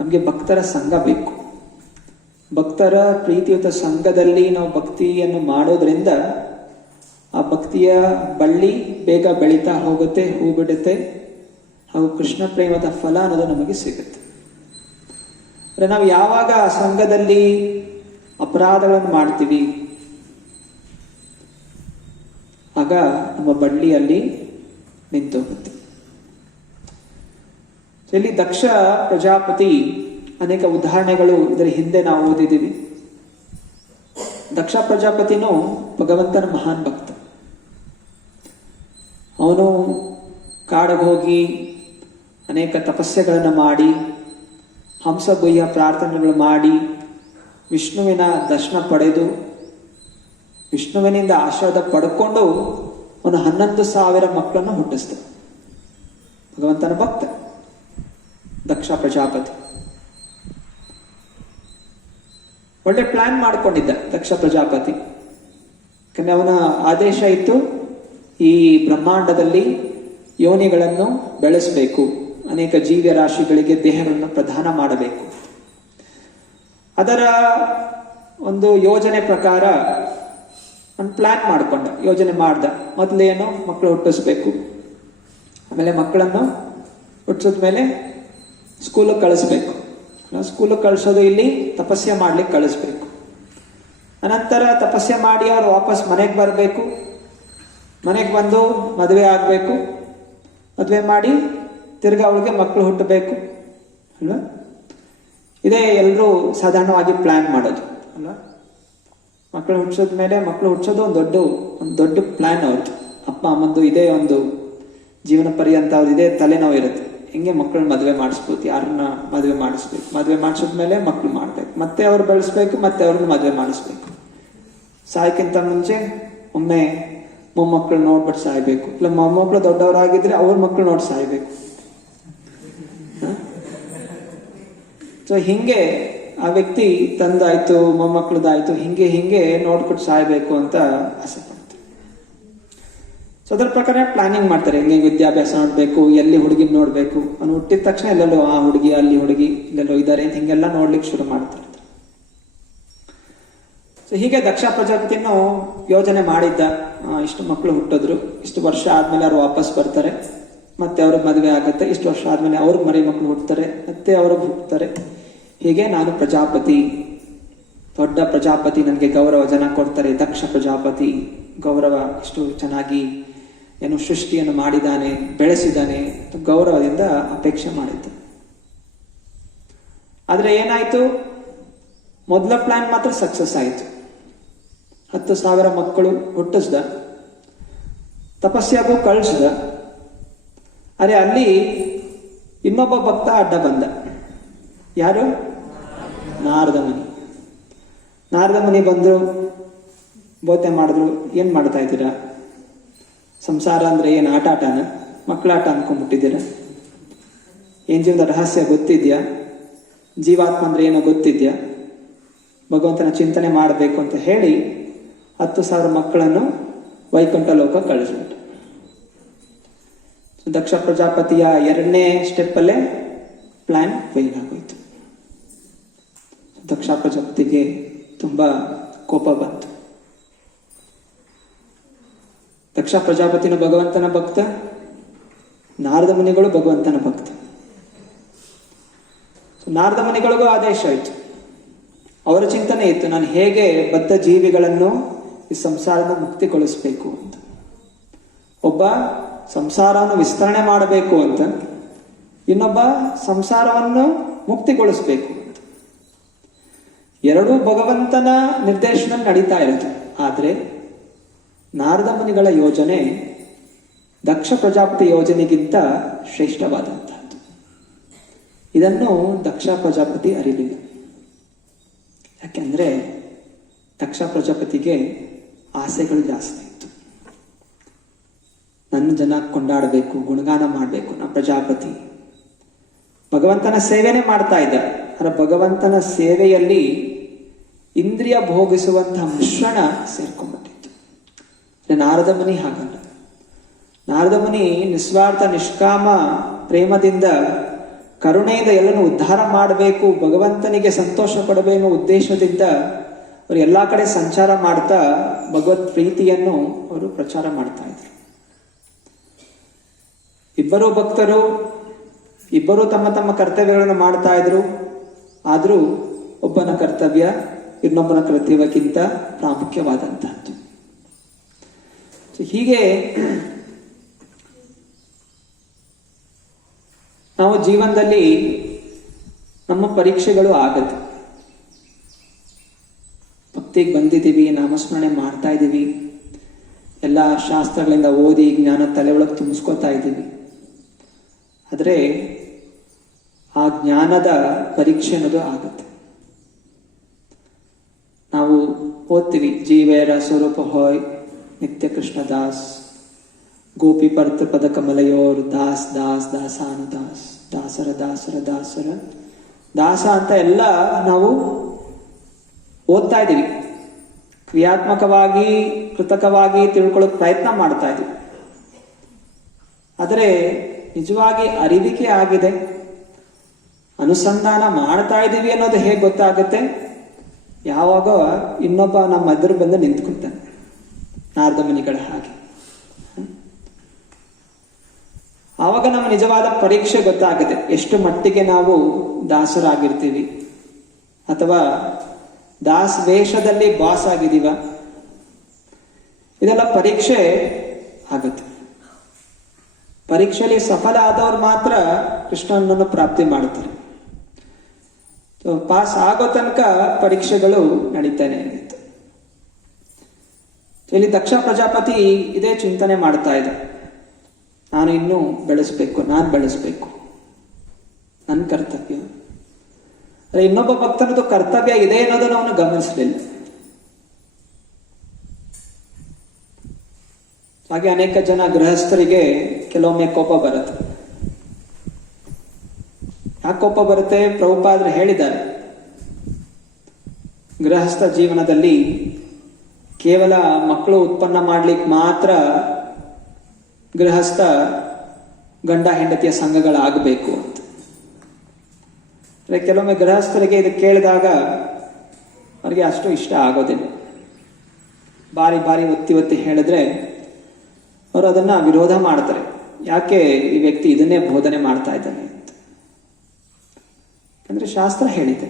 ನಮಗೆ ಭಕ್ತರ ಸಂಘ ಬೇಕು. ಭಕ್ತರ ಪ್ರೀತಿಯುತ ಸಂಘದಲ್ಲಿ ನಾವು ಭಕ್ತಿಯನ್ನು ಮಾಡೋದ್ರಿಂದ ಆ ಭಕ್ತಿಯ ಬಳ್ಳಿ ಬೇಗ ಬೆಳೀತಾ ಹೋಗುತ್ತೆ, ಹೂ ಬಿಡುತ್ತೆ, ಹಾಗೂ ಕೃಷ್ಣ ಪ್ರೇಮದ ಫಲ ಅನ್ನೋದು ನಮಗೆ ಸಿಗುತ್ತೆ. ಅಂದರೆ ನಾವು ಯಾವಾಗ ಆ ಸಂಘದಲ್ಲಿ ಅಪರಾಧಗಳನ್ನು ಮಾಡ್ತೀವಿ, ಆಗ ನಮ್ಮ ಬಳ್ಳಿಯಲ್ಲಿ ನಿಂತೋಗುತ್ತೆ. ಇಲ್ಲಿ ದಕ್ಷ ಪ್ರಜಾಪತಿ ಅನೇಕ ಉದಾಹರಣೆಗಳು ಇದರ ಹಿಂದೆ ನಾವು ಓದಿದ್ದೀವಿ. ದಕ್ಷ ಪ್ರಜಾಪತಿನೂ ಭಗವಂತನ ಮಹಾನ್ ಭಕ್ತ. ಅವನು ಕಾಡಿಗೆ ಹೋಗಿ ಅನೇಕ ತಪಸ್ಯೆಗಳನ್ನು ಮಾಡಿ, ಹಂಸಗುಹ್ಯ ಪ್ರಾರ್ಥನೆಗಳು ಮಾಡಿ, ವಿಷ್ಣುವಿನ ದರ್ಶನ ಪಡೆದು, ವಿಷ್ಣುವಿನಿಂದ ಆಶೀರ್ವಾದ ಪಡ್ಕೊಂಡು ಅವನು 11,000 ಮಕ್ಕಳನ್ನು ಹುಟ್ಟಿಸ್ತ. ಭಗವಂತನ ಭಕ್ತ ದಕ್ಷ ಪ್ರಜಾಪತಿ. ಒಳ್ಳೆ ಪ್ಲಾನ್ ಮಾಡಿಕೊಂಡಿದ್ದ ದಕ್ಷ ಪ್ರಜಾಪತಿ. ಯಾಕಂದ್ರೆ ಅವನ ಆದೇಶ ಇತ್ತು, ಈ ಬ್ರಹ್ಮಾಂಡದಲ್ಲಿ ಯೋನಿಗಳನ್ನು ಬೆಳೆಸಬೇಕು, ಅನೇಕ ಜೀವ್ಯ ರಾಶಿಗಳಿಗೆ ದೇಹಗಳನ್ನು ಪ್ರದಾನ ಮಾಡಬೇಕು. ಅದರ ಒಂದು ಯೋಜನೆ ಪ್ರಕಾರ ಒಂದು ಪ್ಲಾನ್ ಮಾಡಿಕೊಂಡ, ಯೋಜನೆ ಮಾಡ್ದ. ಮೊದಲೇನು ಮಕ್ಕಳು ಹುಟ್ಟಿಸ್ಬೇಕು, ಆಮೇಲೆ ಮಕ್ಕಳನ್ನು ಹುಟ್ಟಿಸಿದ್ಮೇಲೆ ಸ್ಕೂಲಿಗೆ ಕಳಿಸ್ಬೇಕು. ಸ್ಕೂಲಿಗೆ ಕಳಿಸೋದು ಇಲ್ಲಿ ತಪಸ್ಸೆ ಮಾಡ್ಲಿಕ್ಕೆ ಕಳಿಸ್ಬೇಕು. ಅನಂತರ ತಪಸ್ಸೆ ಮಾಡಿ ಅವರು ವಾಪಸ್ ಮನೆಗೆ ಬರಬೇಕು. ಮನೆಗೆ ಬಂದು ಮದುವೆ ಆಗಬೇಕು, ಮದುವೆ ಮಾಡಿ ತಿರ್ಗಾ ಅವಳಿಗೆ ಮಕ್ಕಳು ಹುಟ್ಟಬೇಕು ಅಲ್ವಾ. ಇದೇ ಎಲ್ಲರೂ ಸಾಧಾರಣವಾಗಿ ಪ್ಲಾನ್ ಮಾಡೋದು ಅಲ್ವಾ. ಮಕ್ಕಳು ಹುಟ್ಟಿಸಿದ ಮೇಲೆ ಮಕ್ಕಳು ಹುಟ್ಟಿಸೋದು ಒಂದು ದೊಡ್ಡ ಪ್ಲಾನ್ ಅವ್ರದ್ದು. ಅಪ್ಪ ಅಮ್ಮಂದು ಇದೇ ಒಂದು ಜೀವನ ಪರ್ಯಂತ ಅವ್ರು ಇದೇ ತಲೆನೋವು ಇರುತ್ತೆ. ಹೆಂಗೆ ಮಕ್ಕಳನ್ನ ಮದುವೆ ಮಾಡಿಸ್ಬೋದು, ಯಾರನ್ನ ಮದುವೆ ಮಾಡಿಸ್ಬೇಕು, ಮದುವೆ ಮಾಡಿಸಿದ್ಮೇಲೆ ಮಕ್ಕಳು ಮಾಡ್ಬೇಕು, ಮತ್ತೆ ಅವ್ರು ಬೆಳೆಸ್ಬೇಕು, ಮತ್ತೆ ಅವ್ರನ್ನ ಮದುವೆ ಮಾಡಿಸ್ಬೇಕು. ಸಾಯಕ್ಕಿಂತ ಮುಂಚೆ ಒಮ್ಮೆ ಮೊಮ್ಮಕ್ಕಳು ನೋಡ್ಬಿಟ್ಟು ಸಾಯ್ಬೇಕು, ಇಲ್ಲ ಮೊಮ್ಮಕ್ಕಳು ದೊಡ್ಡವರಾಗಿದ್ರೆ ಅವ್ರ ಮಕ್ಕಳು ನೋಡಿ ಸಾಯ್ಬೇಕು. ಸೊ ಹಿಂಗೆ ಆ ವ್ಯಕ್ತಿ ತಂದಾಯ್ತು, ಮೊಮ್ಮಕ್ಕಳದಾಯ್ತು, ಹಿಂಗೆ ನೋಡ್ಬಿಟ್ಟು ಸಾಯ್ಬೇಕು ಅಂತ ಆಸೆ ಪಡ್ತಾರೆ. ಸೊ ಅದರ ಪ್ರಕಾರ ಪ್ಲಾನಿಂಗ್ ಮಾಡ್ತಾರೆ, ಹೆಂಗೆ ವಿದ್ಯಾಭ್ಯಾಸ ನೋಡ್ಬೇಕು, ಎಲ್ಲಿ ಹುಡುಗಿನ ನೋಡ್ಬೇಕು, ಅವ್ನು ಹುಟ್ಟಿದ ತಕ್ಷಣ ಎಲ್ಲೆಲ್ಲೋ ಆ ಹುಡುಗಿ ಅಲ್ಲಿ ಹುಡುಗಿ ಇಲ್ಲೆಲ್ಲೋ ಇದ್ದಾರೆ ಅಂತ ಹಿಂಗೆಲ್ಲ ನೋಡ್ಲಿಕ್ಕೆ ಶುರು ಮಾಡ್ತಾರೆ. ಸೊ ಹೀಗೆ ದಕ್ಷ ಪ್ರಜಾಪತಿಯನ್ನು ಯೋಜನೆ ಮಾಡಿದ್ದ. ಇಷ್ಟು ಮಕ್ಕಳು ಹುಟ್ಟಿದ್ರು, ಇಷ್ಟು ವರ್ಷ ಆದ್ಮೇಲೆ ಅವ್ರು ವಾಪಸ್ ಬರ್ತಾರೆ, ಮತ್ತೆ ಅವ್ರಿಗೆ ಮದುವೆ ಆಗುತ್ತೆ, ಇಷ್ಟು ವರ್ಷ ಆದ್ಮೇಲೆ ಅವ್ರಿಗೆ ಮರಿ ಮಕ್ಕಳು ಹುಡ್ತಾರೆ, ಮತ್ತೆ ಅವ್ರಿಗೆ ಹುಟ್ಟುತ್ತಾರೆ. ಹೀಗೆ ನಾನು ಪ್ರಜಾಪತಿ, ದೊಡ್ಡ ಪ್ರಜಾಪತಿ, ನನಗೆ ಗೌರವ ಜನ ಕೊಡ್ತಾರೆ, ದಕ್ಷ ಪ್ರಜಾಪತಿ ಗೌರವ, ಇಷ್ಟು ಚೆನ್ನಾಗಿ ಏನು ಸೃಷ್ಟಿಯನ್ನು ಮಾಡಿದ್ದಾನೆ, ಬೆಳೆಸಿದ್ದಾನೆ, ಗೌರವದಿಂದ ಅಪೇಕ್ಷೆ ಮಾಡಿದ್ದು. ಆದ್ರೆ ಏನಾಯ್ತು, ಮೊದಲ ಪ್ಲಾನ್ ಮಾತ್ರ ಸಕ್ಸಸ್ ಆಯಿತು. 10,000 ಮಕ್ಕಳು ಹುಟ್ಟಿಸ್ದ, ತಪಸ್ಯಾಗೂ ಕಳಿಸ್ದ. ಅರೆ ಅಲ್ಲಿ ಇನ್ನೊಬ್ಬ ಭಕ್ತ ಅಡ್ಡ ಬಂದ. ಯಾರು? ನಾರದ ಮುನಿ. ನಾರದ ಮುನಿ ಬಂದ್ರು, ಬೋಧನೆ ಮಾಡಿದ್ರು. ಏನ್ ಮಾಡ್ತಾ ಇದ್ದೀರಾ? ಸಂಸಾರ ಅಂದ್ರೆ ಏನ್ ಆಟನ, ಮಕ್ಕಳಾಟ ಅನ್ಕೊಂಡ್ಬಿಟ್ಟಿದ್ದೀರಾ? ಏನ್ ಜೀವನದ ರಹಸ್ಯ ಗೊತ್ತಿದ್ಯಾ? ಜೀವಾತ್ಮ ಅಂದ್ರೆ ಏನೋ ಗೊತ್ತಿದ್ಯಾ? ಭಗವಂತನ ಚಿಂತನೆ ಮಾಡಬೇಕು ಅಂತ ಹೇಳಿ 10,000 ಮಕ್ಕಳನ್ನು ವೈಕುಂಠ ಲೋಕ ಕಳಿಸ್ಬಿಟ್ಟು. ದಕ್ಷ ಪ್ರಜಾಪತಿಯ 2ನೇ ಸ್ಟೆಪ್ ಅಲ್ಲೇ ಪ್ಲಾನ್ ಫೇಲ್ ಆಗೋಯ್ತು. ದಕ್ಷ ಪ್ರಜಾಪತಿಗೆ ತುಂಬಾ ಕೋಪ ಬಂತು. ದಕ್ಷ ಪ್ರಜಾಪತಿನ ಭಗವಂತನ ಭಕ್ತ, ನಾರದ ಮುನಿಗಳು ಭಗವಂತನ ಭಕ್ತ. ನಾರದ ಮುನಿಗಳಿಗೂ ಆದೇಶ ಆಯಿತು. ಅವರ ಚಿಂತನೆ ಇತ್ತು, ನಾನು ಹೇಗೆ ಬದ್ಧ ಜೀವಿಗಳನ್ನು ಈ ಸಂಸಾರದ ಮುಕ್ತಿಗೊಳಿಸಬೇಕು ಅಂತ. ಒಬ್ಬ ಸಂಸಾರವನ್ನು ವಿಸ್ತರಣೆ ಮಾಡಬೇಕು ಅಂತ, ಇನ್ನೊಬ್ಬ ಸಂಸಾರವನ್ನು ಮುಕ್ತಿಗೊಳಿಸಬೇಕು ಅಂತ. ಎರಡೂ ಭಗವಂತನ ನಿರ್ದೇಶನ ನಡೀತಾ ಇರುತ್ತೆ. ಆದ್ರೆ ನಾರದ ಮುನಿಗಳ ಯೋಜನೆ ದಕ್ಷ ಪ್ರಜಾಪತಿ ಯೋಜನೆಗಿಂತ ಶ್ರೇಷ್ಠವಾದಂತಹದ್ದು. ಇದನ್ನು ದಕ್ಷ ಪ್ರಜಾಪತಿ ಅರಿಲಿಲ್ಲ. ಯಾಕೆಂದ್ರೆ ದಕ್ಷ ಪ್ರಜಾಪತಿಗೆ ಆಸೆಗಳು ಜಾಸ್ತಿ ಇತ್ತು. ನನ್ನ ಜನ ಕೊಂಡಾಡಬೇಕು, ಗುಣಗಾನ ಮಾಡಬೇಕು, ನಾ ಪ್ರಜಾಪತಿ. ಭಗವಂತನ ಸೇವೆನೇ ಮಾಡ್ತಾ ಇದ್ದ. ಆದರೆ ಭಗವಂತನ ಸೇವೆಯಲ್ಲಿ ಇಂದ್ರಿಯ ಭೋಗಿಸುವಂತಹ ಮಿಶ್ರಣ ಸೇರ್ಕೊಂಡ್ಬಿಟ್ಟಿತ್ತು. ನಾರದ ಮುನಿ ಹಾಗಲ್ಲ. ನಾರದ ಮುನಿ ನಿಸ್ವಾರ್ಥ ನಿಷ್ಕಾಮ ಪ್ರೇಮದಿಂದ, ಕರುಣೆಯಿಂದ ಎಲ್ಲನೂ ಉದ್ಧಾರ ಮಾಡಬೇಕು, ಭಗವಂತನಿಗೆ ಸಂತೋಷ ಕೊಡಬೇಕು ಉದ್ದೇಶದಿಂದ ಅವರು ಎಲ್ಲಾ ಕಡೆ ಸಂಚಾರ ಮಾಡ್ತಾ ಭಗವತ್ ಪ್ರೀತಿಯನ್ನು ಅವರು ಪ್ರಚಾರ ಮಾಡ್ತಾ ಇದ್ರು. ಇಬ್ಬರು ಭಕ್ತರು, ಇಬ್ಬರು ತಮ್ಮ ತಮ್ಮ ಕರ್ತವ್ಯಗಳನ್ನು ಮಾಡ್ತಾ ಇದ್ರು. ಆದ್ರೂ ಒಬ್ಬನ ಕರ್ತವ್ಯ ಇನ್ನೊಬ್ಬನ ಕರ್ತವ್ಯಕ್ಕಿಂತ ಪ್ರಾಮುಖ್ಯವಾದಂತಹದ್ದು. ಹೀಗೆ ನಾವು ಜೀವನದಲ್ಲಿ ನಮ್ಮ ಪರೀಕ್ಷೆಗಳು ಆಗತ್ತೆ. ಭಕ್ತಿಗೆ ಬಂದಿದ್ದೀವಿ, ನಾಮಸ್ಮರಣೆ ಮಾಡ್ತಾ ಇದ್ದೀವಿ, ಎಲ್ಲ ಶಾಸ್ತ್ರಗಳಿಂದ ಓದಿ ಜ್ಞಾನ ತಲೆ ಒಳಗೆ ತುಂಬಿಸ್ಕೊತಾ ಇದ್ದೀವಿ. ಆದರೆ ಆ ಜ್ಞಾನದ ಪರೀಕ್ಷೆ ಅನ್ನೋದು ಆಗುತ್ತೆ. ನಾವು ಓದ್ತೀವಿ, ಜೀವೇರ ಸ್ವರೂಪ ಹೋಯ್ ನಿತ್ಯ ಕೃಷ್ಣ ದಾಸ್, ಗೋಪಿ ಪರ್ತ ಪದ ಕಮಲಯೋರ್ ದಾಸ್ ದಾಸ್ ದಾಸಾನು ದಾಸ್, ದಾಸರ ದಾಸರ ದಾಸರ ದಾಸ ಅಂತ ಎಲ್ಲ ನಾವು ಓದ್ತಾ ಇದ್ದೀವಿ. ಕ್ರಿಯಾತ್ಮಕವಾಗಿ ಕೃತಕವಾಗಿ ತಿಳ್ಕೊಳ್ಳೋಕೆ ಪ್ರಯತ್ನ ಮಾಡ್ತಾ ಇದ್ದೀವಿ. ಆದರೆ ನಿಜವಾಗಿ ಅರಿವಿಕೆ ಆಗಿದೆ, ಅನುಸಂಧಾನ ಮಾಡ್ತಾ ಇದ್ದೀವಿ ಅನ್ನೋದು ಹೇಗೆ ಗೊತ್ತಾಗುತ್ತೆ? ಯಾವಾಗ ಇನ್ನೊಬ್ಬ ನಮ್ಮ ಎದುರು ಬಂದು ನಿಂತ್ಕೊಳ್ತಾನೆ, ನಾರದ ಮುನಿಗಳ ಹಾಗೆ. ಆವಾಗ ನಮ್ಮ ನಿಜವಾದ ಪರೀಕ್ಷೆ ಗೊತ್ತಾಗುತ್ತೆ, ಎಷ್ಟು ಮಟ್ಟಿಗೆ ನಾವು ದಾಸರಾಗಿರ್ತೀವಿ ಅಥವಾ ದಾಸ್ ವೇಷದಲ್ಲಿ ಬಾಸ್ ಆಗಿದೀವ. ಇದೆಲ್ಲ ಪರೀಕ್ಷೆ ಆಗುತ್ತೆ. ಪರೀಕ್ಷೆಯಲ್ಲಿ ಸಫಲ ಆದವ್ರು ಮಾತ್ರ ಕೃಷ್ಣನನ್ನು ಪ್ರಾಪ್ತಿ ಮಾಡುತ್ತಾರೆ. ಪಾಸ್ ಆಗೋ ತನಕ ಪರೀಕ್ಷೆಗಳು ನಡೀತಾನೆ ಇರುತ್ತೆ. ಇಲ್ಲಿ ದಕ್ಷ ಪ್ರಜಾಪತಿ ಇದೇ ಚಿಂತನೆ ಮಾಡ್ತಾ ಇದ್ದ, ನಾನು ಇನ್ನೂ ಬೆಳೆಸ್ಬೇಕು, ನಾನು ಬೆಳೆಸ್ಬೇಕು, ನನ್ನ ಕರ್ತವ್ಯ. ಇನ್ನೊಬ್ಬ ಭಕ್ತನದು ಕರ್ತವ್ಯ ಇದೆ ಅನ್ನೋದನ್ನು ಅವನು ಗಮನಿಸಲಿಲ್ಲ. ಹಾಗೆ ಅನೇಕ ಜನ ಗೃಹಸ್ಥರಿಗೆ ಕೆಲವೊಮ್ಮೆ ಕೋಪ ಬರುತ್ತೆ. ಯಾಕೆ ಕೋಪ ಬರುತ್ತೆ? ಪ್ರಭುಪಾದರು ಹೇಳಿದ್ದಾರೆ, ಗೃಹಸ್ಥ ಜೀವನದಲ್ಲಿ ಕೇವಲ ಮಕ್ಕಳು ಉತ್ಪನ್ನ ಮಾಡ್ಲಿಕ್ಕೆ ಮಾತ್ರ ಗೃಹಸ್ಥ ಗಂಡ ಹೆಂಡತಿಯ ಸಂಘಗಳಾಗಬೇಕು ಅಂತ. ಕೆಲವೊಮ್ಮೆ ಗೃಹಸ್ಥರಿಗೆ ಇದು ಕೇಳಿದಾಗ ಅವರಿಗೆ ಅಷ್ಟು ಇಷ್ಟ ಆಗೋದಿಲ್ಲ. ಬಾರಿ ಬಾರಿ ಒತ್ತಿ ಒತ್ತಿ ಹೇಳಿದ್ರೆ ಅವರು ಅದನ್ನ ವಿರೋಧ ಮಾಡ್ತಾರೆ. ಯಾಕೆ ಈ ವ್ಯಕ್ತಿ ಇದನ್ನೇ ಬೋಧನೆ ಮಾಡ್ತಾ ಇದ್ದಾನೆ ಅಂತ. ಅಂದ್ರೆ ಶಾಸ್ತ್ರ ಹೇಳಿದೆ,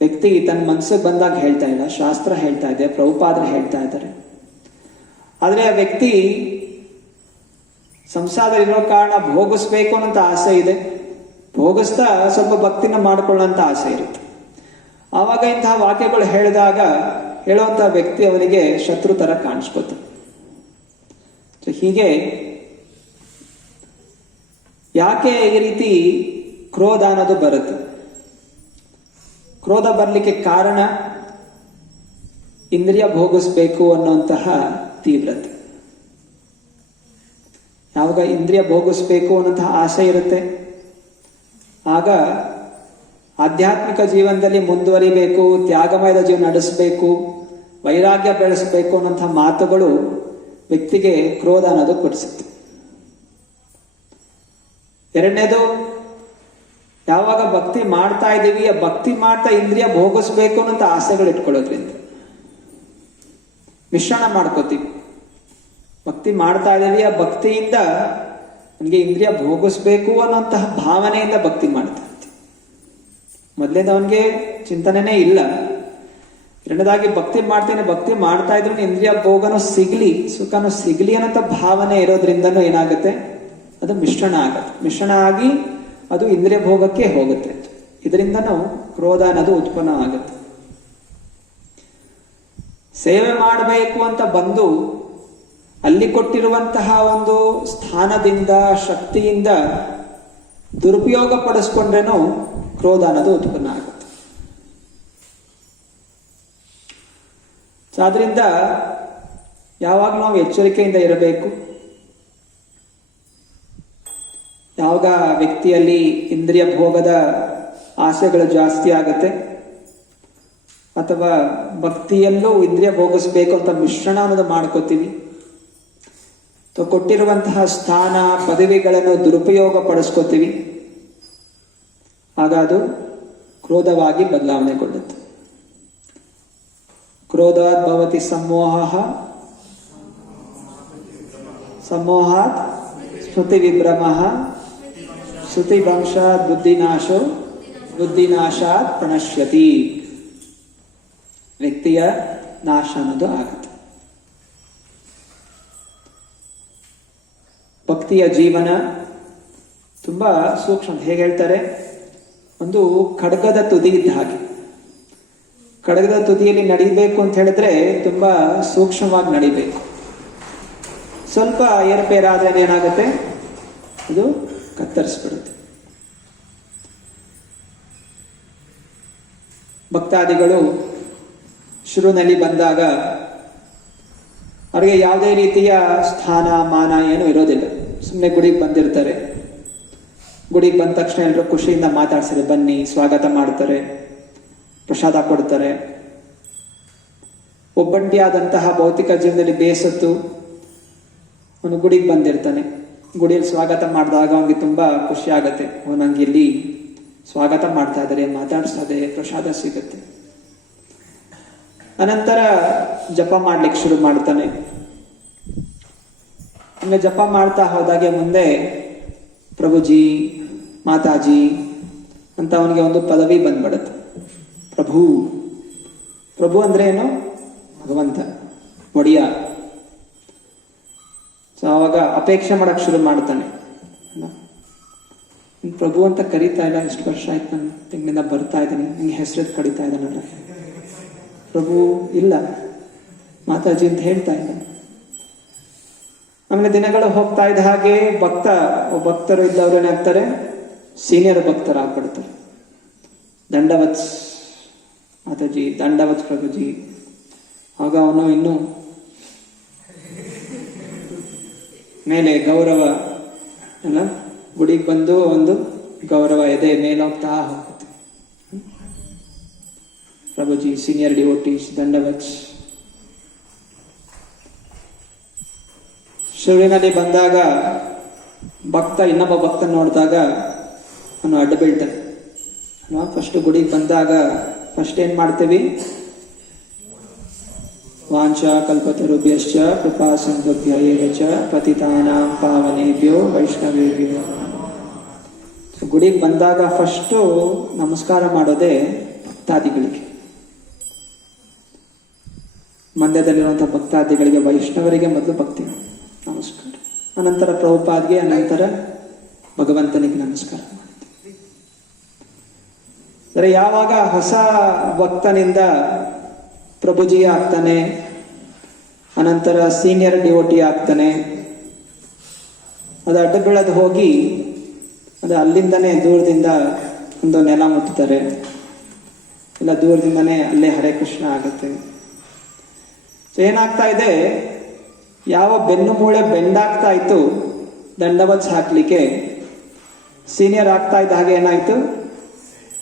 ವ್ಯಕ್ತಿ ತನ್ನ ಮನಸ್ಸಿಗೆ ಬಂದಾಗ ಹೇಳ್ತಾ ಇಲ್ಲ, ಶಾಸ್ತ್ರ ಹೇಳ್ತಾ ಇದೆ, ಪ್ರಭುಪಾದರು ಹೇಳ್ತಾ ಇದ್ದಾರೆ. ಆದ್ರೆ ಆ ವ್ಯಕ್ತಿ ಸಂಸಾರದಲ್ಲಿರೋ ಕಾರಣ ಭೋಗಿಸ್ಬೇಕು ಅನ್ನೋಂಥ ಆಸೆ ಇದೆ, ಭೋಗಿಸ್ತಾ ಸ್ವಲ್ಪ ಭಕ್ತಿನ ಮಾಡಿಕೊಳ್ಳೋಂಥ ಆಸೆ ಇರುತ್ತೆ. ಆವಾಗ ಇಂತಹ ವಾಕ್ಯಗಳು ಹೇಳಿದಾಗ ಹೇಳುವಂತಹ ವ್ಯಕ್ತಿ ಅವನಿಗೆ ಶತ್ರು ತರ ಕಾಣಿಸ್ಕೊತ. ಹೀಗೆ ಯಾಕೆ ಈ ರೀತಿ ಕ್ರೋಧ ಅನ್ನೋದು ಬರುತ್ತೆ? ಕ್ರೋಧ ಬರಲಿಕ್ಕೆ ಕಾರಣ ಇಂದ್ರಿಯ ಭೋಗಿಸ್ಬೇಕು ಅನ್ನುವಂತಹ ತೀವ್ರತೆ. ಯಾವಾಗ ಇಂದ್ರಿಯ ಭೋಗಿಸ್ಬೇಕು ಅನ್ನೋಂತಹ ಆಸೆ ಇರುತ್ತೆ, ಆಗ ಆಧ್ಯಾತ್ಮಿಕ ಜೀವನದಲ್ಲಿ ಮುಂದುವರಿಬೇಕು, ತ್ಯಾಗಮಯದ ಜೀವನ ನಡೆಸಬೇಕು, ವೈರಾಗ್ಯ ಬೆಳೆಸಬೇಕು ಅನ್ನೋಂತಹ ಮಾತುಗಳು ವ್ಯಕ್ತಿಗೆ ಕ್ರೋಧ ಅನ್ನೋದು ಕೊಡಿಸುತ್ತೆ. ಎರಡನೇದು, ಯಾವಾಗ ಭಕ್ತಿ ಮಾಡ್ತಾ ಇದ್ದೀವಿ, ಆ ಭಕ್ತಿ ಮಾಡ್ತಾ ಇಂದ್ರಿಯ ಭೋಗಿಸ್ಬೇಕು ಅನ್ನೋಂಥ ಆಸೆಗಳು ಇಟ್ಕೊಳ್ಳೋದ್ರಿಂದ ಮಿಶ್ರಣ ಮಾಡ್ಕೋತೀವಿ. ಭಕ್ತಿ ಮಾಡ್ತಾ ಇದ್ದೀವಿ, ಆ ಭಕ್ತಿಯಿಂದ ನನಗೆ ಇಂದ್ರಿಯ ಭೋಗಿಸ್ಬೇಕು ಅನ್ನೋಂತಹ ಭಾವನೆಯಿಂದ ಭಕ್ತಿ ಮಾಡ್ತಾ ಇರ್ತೀವಿ. ಮೊದಲಿಂದ ಅವನಿಗೆ ಚಿಂತನೆನೇ ಇಲ್ಲ. ಎರಡನೇದಾಗಿ ಭಕ್ತಿ ಮಾಡ್ತೇನೆ, ಭಕ್ತಿ ಮಾಡ್ತಾ ಇದ್ರು ಇಂದ್ರಿಯ ಭೋಗನೂ ಸಿಗ್ಲಿ, ಸುಖನೂ ಸಿಗ್ಲಿ ಅನ್ನೋಂಥ ಭಾವನೆ ಇರೋದ್ರಿಂದನೂ ಏನಾಗುತ್ತೆ, ಅದು ಮಿಶ್ರಣ ಆಗತ್ತೆ. ಮಿಶ್ರಣ ಆಗಿ ಅದು ಇಂದ್ರಿಯ ಭೋಗಕ್ಕೆ ಹೋಗುತ್ತೆ. ಇದರಿಂದನೂ ಕ್ರೋಧ ಅನ್ನೋದು ಉತ್ಪನ್ನ ಆಗುತ್ತೆ. ಸೇವೆ ಮಾಡಬೇಕು ಅಂತ ಬಂದು ಅಲ್ಲಿ ಕೊಟ್ಟಿರುವಂತಹ ಒಂದು ಸ್ಥಾನದಿಂದ, ಶಕ್ತಿಯಿಂದ ದುರುಪಯೋಗ ಪಡಿಸ್ಕೊಂಡ್ರೇನು ಕ್ರೋಧ ಅನ್ನೋದು ಉತ್ಪನ್ನ ಆಗುತ್ತೆ. ಆದ್ರಿಂದ ಯಾವಾಗ ನಾವು ಎಚ್ಚರಿಕೆಯಿಂದ ಇರಬೇಕು. ಯಾವಾಗ ವ್ಯಕ್ತಿಯಲ್ಲಿ ಇಂದ್ರಿಯ ಭೋಗದ ಆಸೆಗಳು ಜಾಸ್ತಿ ಆಗುತ್ತೆ, ಅಥವಾ ಭಕ್ತಿಯಲ್ಲೂ ಇಂದ್ರಿಯ ಭೋಗಿಸ್ಬೇಕು ಅಂತ ಮಿಶ್ರಣ ಅನ್ನೋದು ಮಾಡ್ಕೋತೀವಿ, ಕೊಟ್ಟಿರುವಂತಹ ಸ್ಥಾನ ಪದವಿಗಳನ್ನು ದುರುಪಯೋಗ ಪಡಿಸ್ಕೋತೀವಿ, ಆಗ ಅದು ಕ್ರೋಧವಾಗಿ ಬದಲಾವಣೆಗೊಳ್ಳುತ್ತೆ. ಕ್ರೋಧಾತ್ ಭವತಿ ಸಮೋಹ, ಸಮೋಹಾತ್ ಸ್ಮೃತಿ ವಿಭ್ರಮ, ಶ್ರುತಿ ಭಂಶಾತ್ ಬುದ್ಧಿನಾಶೋ, ಬುದ್ಧಿನಾಶಾತ್ ಪ್ರಣಶ್ಯತಿ. ವ್ಯಕ್ತಿಯ ನಾಶ ಅನ್ನೋದು ಆಗುತ್ತೆ. ಭಕ್ತಿಯ ಜೀವನ ತುಂಬಾ ಸೂಕ್ಷ್ಮ. ಹೇಗೆ ಹೇಳ್ತಾರೆ, ಒಂದು ಖಡ್ಗದ ತುದಿ ಇದ್ದ ಹಾಗೆ. ಖಡ್ಗದ ತುದಿಯಲ್ಲಿ ನಡಿಬೇಕು ಅಂತ ಹೇಳಿದ್ರೆ ತುಂಬಾ ಸೂಕ್ಷ್ಮವಾಗಿ ನಡಿಬೇಕು. ಸ್ವಲ್ಪ ಏರುಪೇರಾದ್ರೆ ಏನಾಗುತ್ತೆ, ಇದು ಕತ್ತರಿಸ್ಬಿಡುತ್ತೆ. ಭಕ್ತಾದಿಗಳು ಶುರುವಿನಲ್ಲಿ ಬಂದಾಗ ಅವರಿಗೆ ಯಾವುದೇ ರೀತಿಯ ಸ್ಥಾನ ಮಾನ ಏನು ಇರೋದಿಲ್ಲ. ಸುಮ್ಮನೆ ಗುಡಿಗೆ ಬಂದಿರ್ತಾರೆ. ಗುಡಿಗೆ ಬಂದ ತಕ್ಷಣ ಎಲ್ಲರೂ ಖುಷಿಯಿಂದ ಮಾತಾಡ್ತಾರೆ, ಬನ್ನಿ, ಸ್ವಾಗತ ಮಾಡ್ತಾರೆ, ಪ್ರಸಾದ ಕೊಡ್ತಾರೆ. ಒಬ್ಬಂಟಿಯಾದಂತಹ ಭೌತಿಕ ಜೀವನದಲ್ಲಿ ಬೇಸತ್ತು ಅವನು ಗುಡಿಗೆ ಬಂದಿರ್ತಾನೆ. ಗುಡಿಯಲ್ಲಿ ಸ್ವಾಗತ ಮಾಡಿದಾಗ ಅವನಿಗೆ ತುಂಬಾ ಖುಷಿ ಆಗತ್ತೆ. ನಂಗೆ ಇಲ್ಲಿ ಸ್ವಾಗತ ಮಾಡ್ತಾ ಇದ್ದಾರೆ, ಮಾತಾಡ್ಸ್ತಾ ಇದ್ದಾರೆ, ಪ್ರಸಾದ ಸಿಗುತ್ತೆ. ಅನಂತರ ಜಪ ಮಾಡ್ಲಿಕ್ಕೆ ಶುರು ಮಾಡ್ತಾನೆ. ಹಂಗೆ ಜಪ ಮಾಡ್ತಾ ಹೋದಾಗೆ ಮುಂದೆ ಪ್ರಭುಜಿ, ಮಾತಾಜಿ ಅಂತ ಅವನಿಗೆ ಒಂದು ಪದವಿ ಬಂದ್ಬಿಡುತ್ತೆ. ಪ್ರಭು, ಪ್ರಭು ಅಂದ್ರೆ ಏನು? ಭಗವಂತ, ಒಡೆಯ. ಸೊ ಅವಾಗ ಅಪೇಕ್ಷೆ ಮಾಡಕ್ ಶುರು ಮಾಡ್ತಾನೆ. ಪ್ರಭು ಅಂತ ಕರೀತಾ ಇಲ್ಲ, ಎಷ್ಟು ವರ್ಷ ಆಯ್ತು ನಾನು ತಿಂಗಳಿಂದ ಬರ್ತಾ ಇದ್ದೀನಿ, ನಿಂಗೆ ಹೆಸರು ಕಡಿತಾ ಇದ್ದಾನಲ್ಲ. ಪ್ರಭು ಇಲ್ಲ, ಮಾತಾಜಿ ಅಂತ ಹೇಳ್ತಾ ಇದ್ದ. ಆಮೇಲೆ ದಿನಗಳು ಹೋಗ್ತಾ ಇದ್ದ ಹಾಗೆ ಭಕ್ತರು ಇದ್ದವ್ರು ಏನಾಗ್ತಾರೆ, ಸೀನಿಯರ್ ಭಕ್ತರಾಗ್ಬಿಡ್ತಾರೆ. ದಂಡವತ್ ಮಾತಾಜಿ, ದಂಡವತ್ ಪ್ರಭುಜಿ. ಆಗ ಅವನು ಇನ್ನು ಮೇಲೆ ಗೌರವ ಅಲ್ಲ, ಗುಡಿಗೆ ಬಂದು ಒಂದು ಗೌರವ ಎದೆ ಮೇಲೋಗ್ತಾ ಹೋಗುತ್ತೆ. ಪ್ರಭುಜಿ, ಸೀನಿಯರ್ ಡಿವೋಟೀಸ್, ದಂಡವತ್. ಶಿವರಿನಲ್ಲಿ ಬಂದಾಗ ಇನ್ನೊಬ್ಬ ಭಕ್ತ ನೋಡಿದಾಗ ಅವನು ಅಡ್ಡ ಬೀಳ್ತಾನೆ ಅಲ್ವಾ. ಫಸ್ಟ್ ಗುಡಿಗೆ ಬಂದಾಗ ಫಸ್ಟ್ ಏನ್ ಮಾಡ್ತೀವಿ, ವಾಂಚ ಕಲ್ಪತರುಭ್ಯಶ್ಚ ಕೃಪಾ ಸಿಂಧುಭ್ಯ ಏವ ಚ ಪತಿತಾನಾಂ ಪಾವನೇಭ್ಯೋ ವೈಷ್ಣವೇಭ್ಯೋ. ಗುಡಿಗೆ ಬಂದಾಗ ಫಸ್ಟು ನಮಸ್ಕಾರ ಮಾಡೋದೇ ಭಕ್ತಾದಿಗಳಿಗೆ, ಮಂಡ್ಯದಲ್ಲಿರುವಂತಹ ಭಕ್ತಾದಿಗಳಿಗೆ, ವೈಷ್ಣವರಿಗೆ ಮೊದಲು ಭಕ್ತಿ ನಮಸ್ಕಾರ, ಅನಂತರ ಪ್ರಭುಪಾದ್ಗೆ, ಅನಂತರ ಭಗವಂತನಿಗೆ ನಮಸ್ಕಾರ ಮಾಡ್ತೀವಿ. ಅಂದರೆ ಯಾವಾಗ ಹೊಸ ಭಕ್ತನಿಂದ ಪ್ರಭುಜಿ ಆಗ್ತಾನೆ, ಅನಂತರ ಸೀನಿಯರ್ ಡಿವೋಟಿ ಆಗ್ತಾನೆ, ಅದು ಅಡ್ಡ ಬೀಳೋದು ಹೋಗಿ ಅದು ಅಲ್ಲಿಂದನೇ ದೂರದಿಂದ ಒಂದು ನೆಲ ಮುಟ್ತಾರೆ, ಇಲ್ಲ ದೂರದಿಂದನೇ ಅಲ್ಲೇ ಹರೇ ಕೃಷ್ಣ ಆಗುತ್ತೆ. ಸೊ ಏನಾಗ್ತಾ ಇದೆ, ಯಾವ ಬೆನ್ನು ಮೂಳೆ ಬೆಂಡಾಗ್ತಾ ಇತ್ತು ದಂಡವತ್ ಹಾಕ್ಲಿಕ್ಕೆ, ಸೀನಿಯರ್ ಆಗ್ತಾ ಇದ್ದ ಹಾಗೆ ಏನಾಯ್ತು,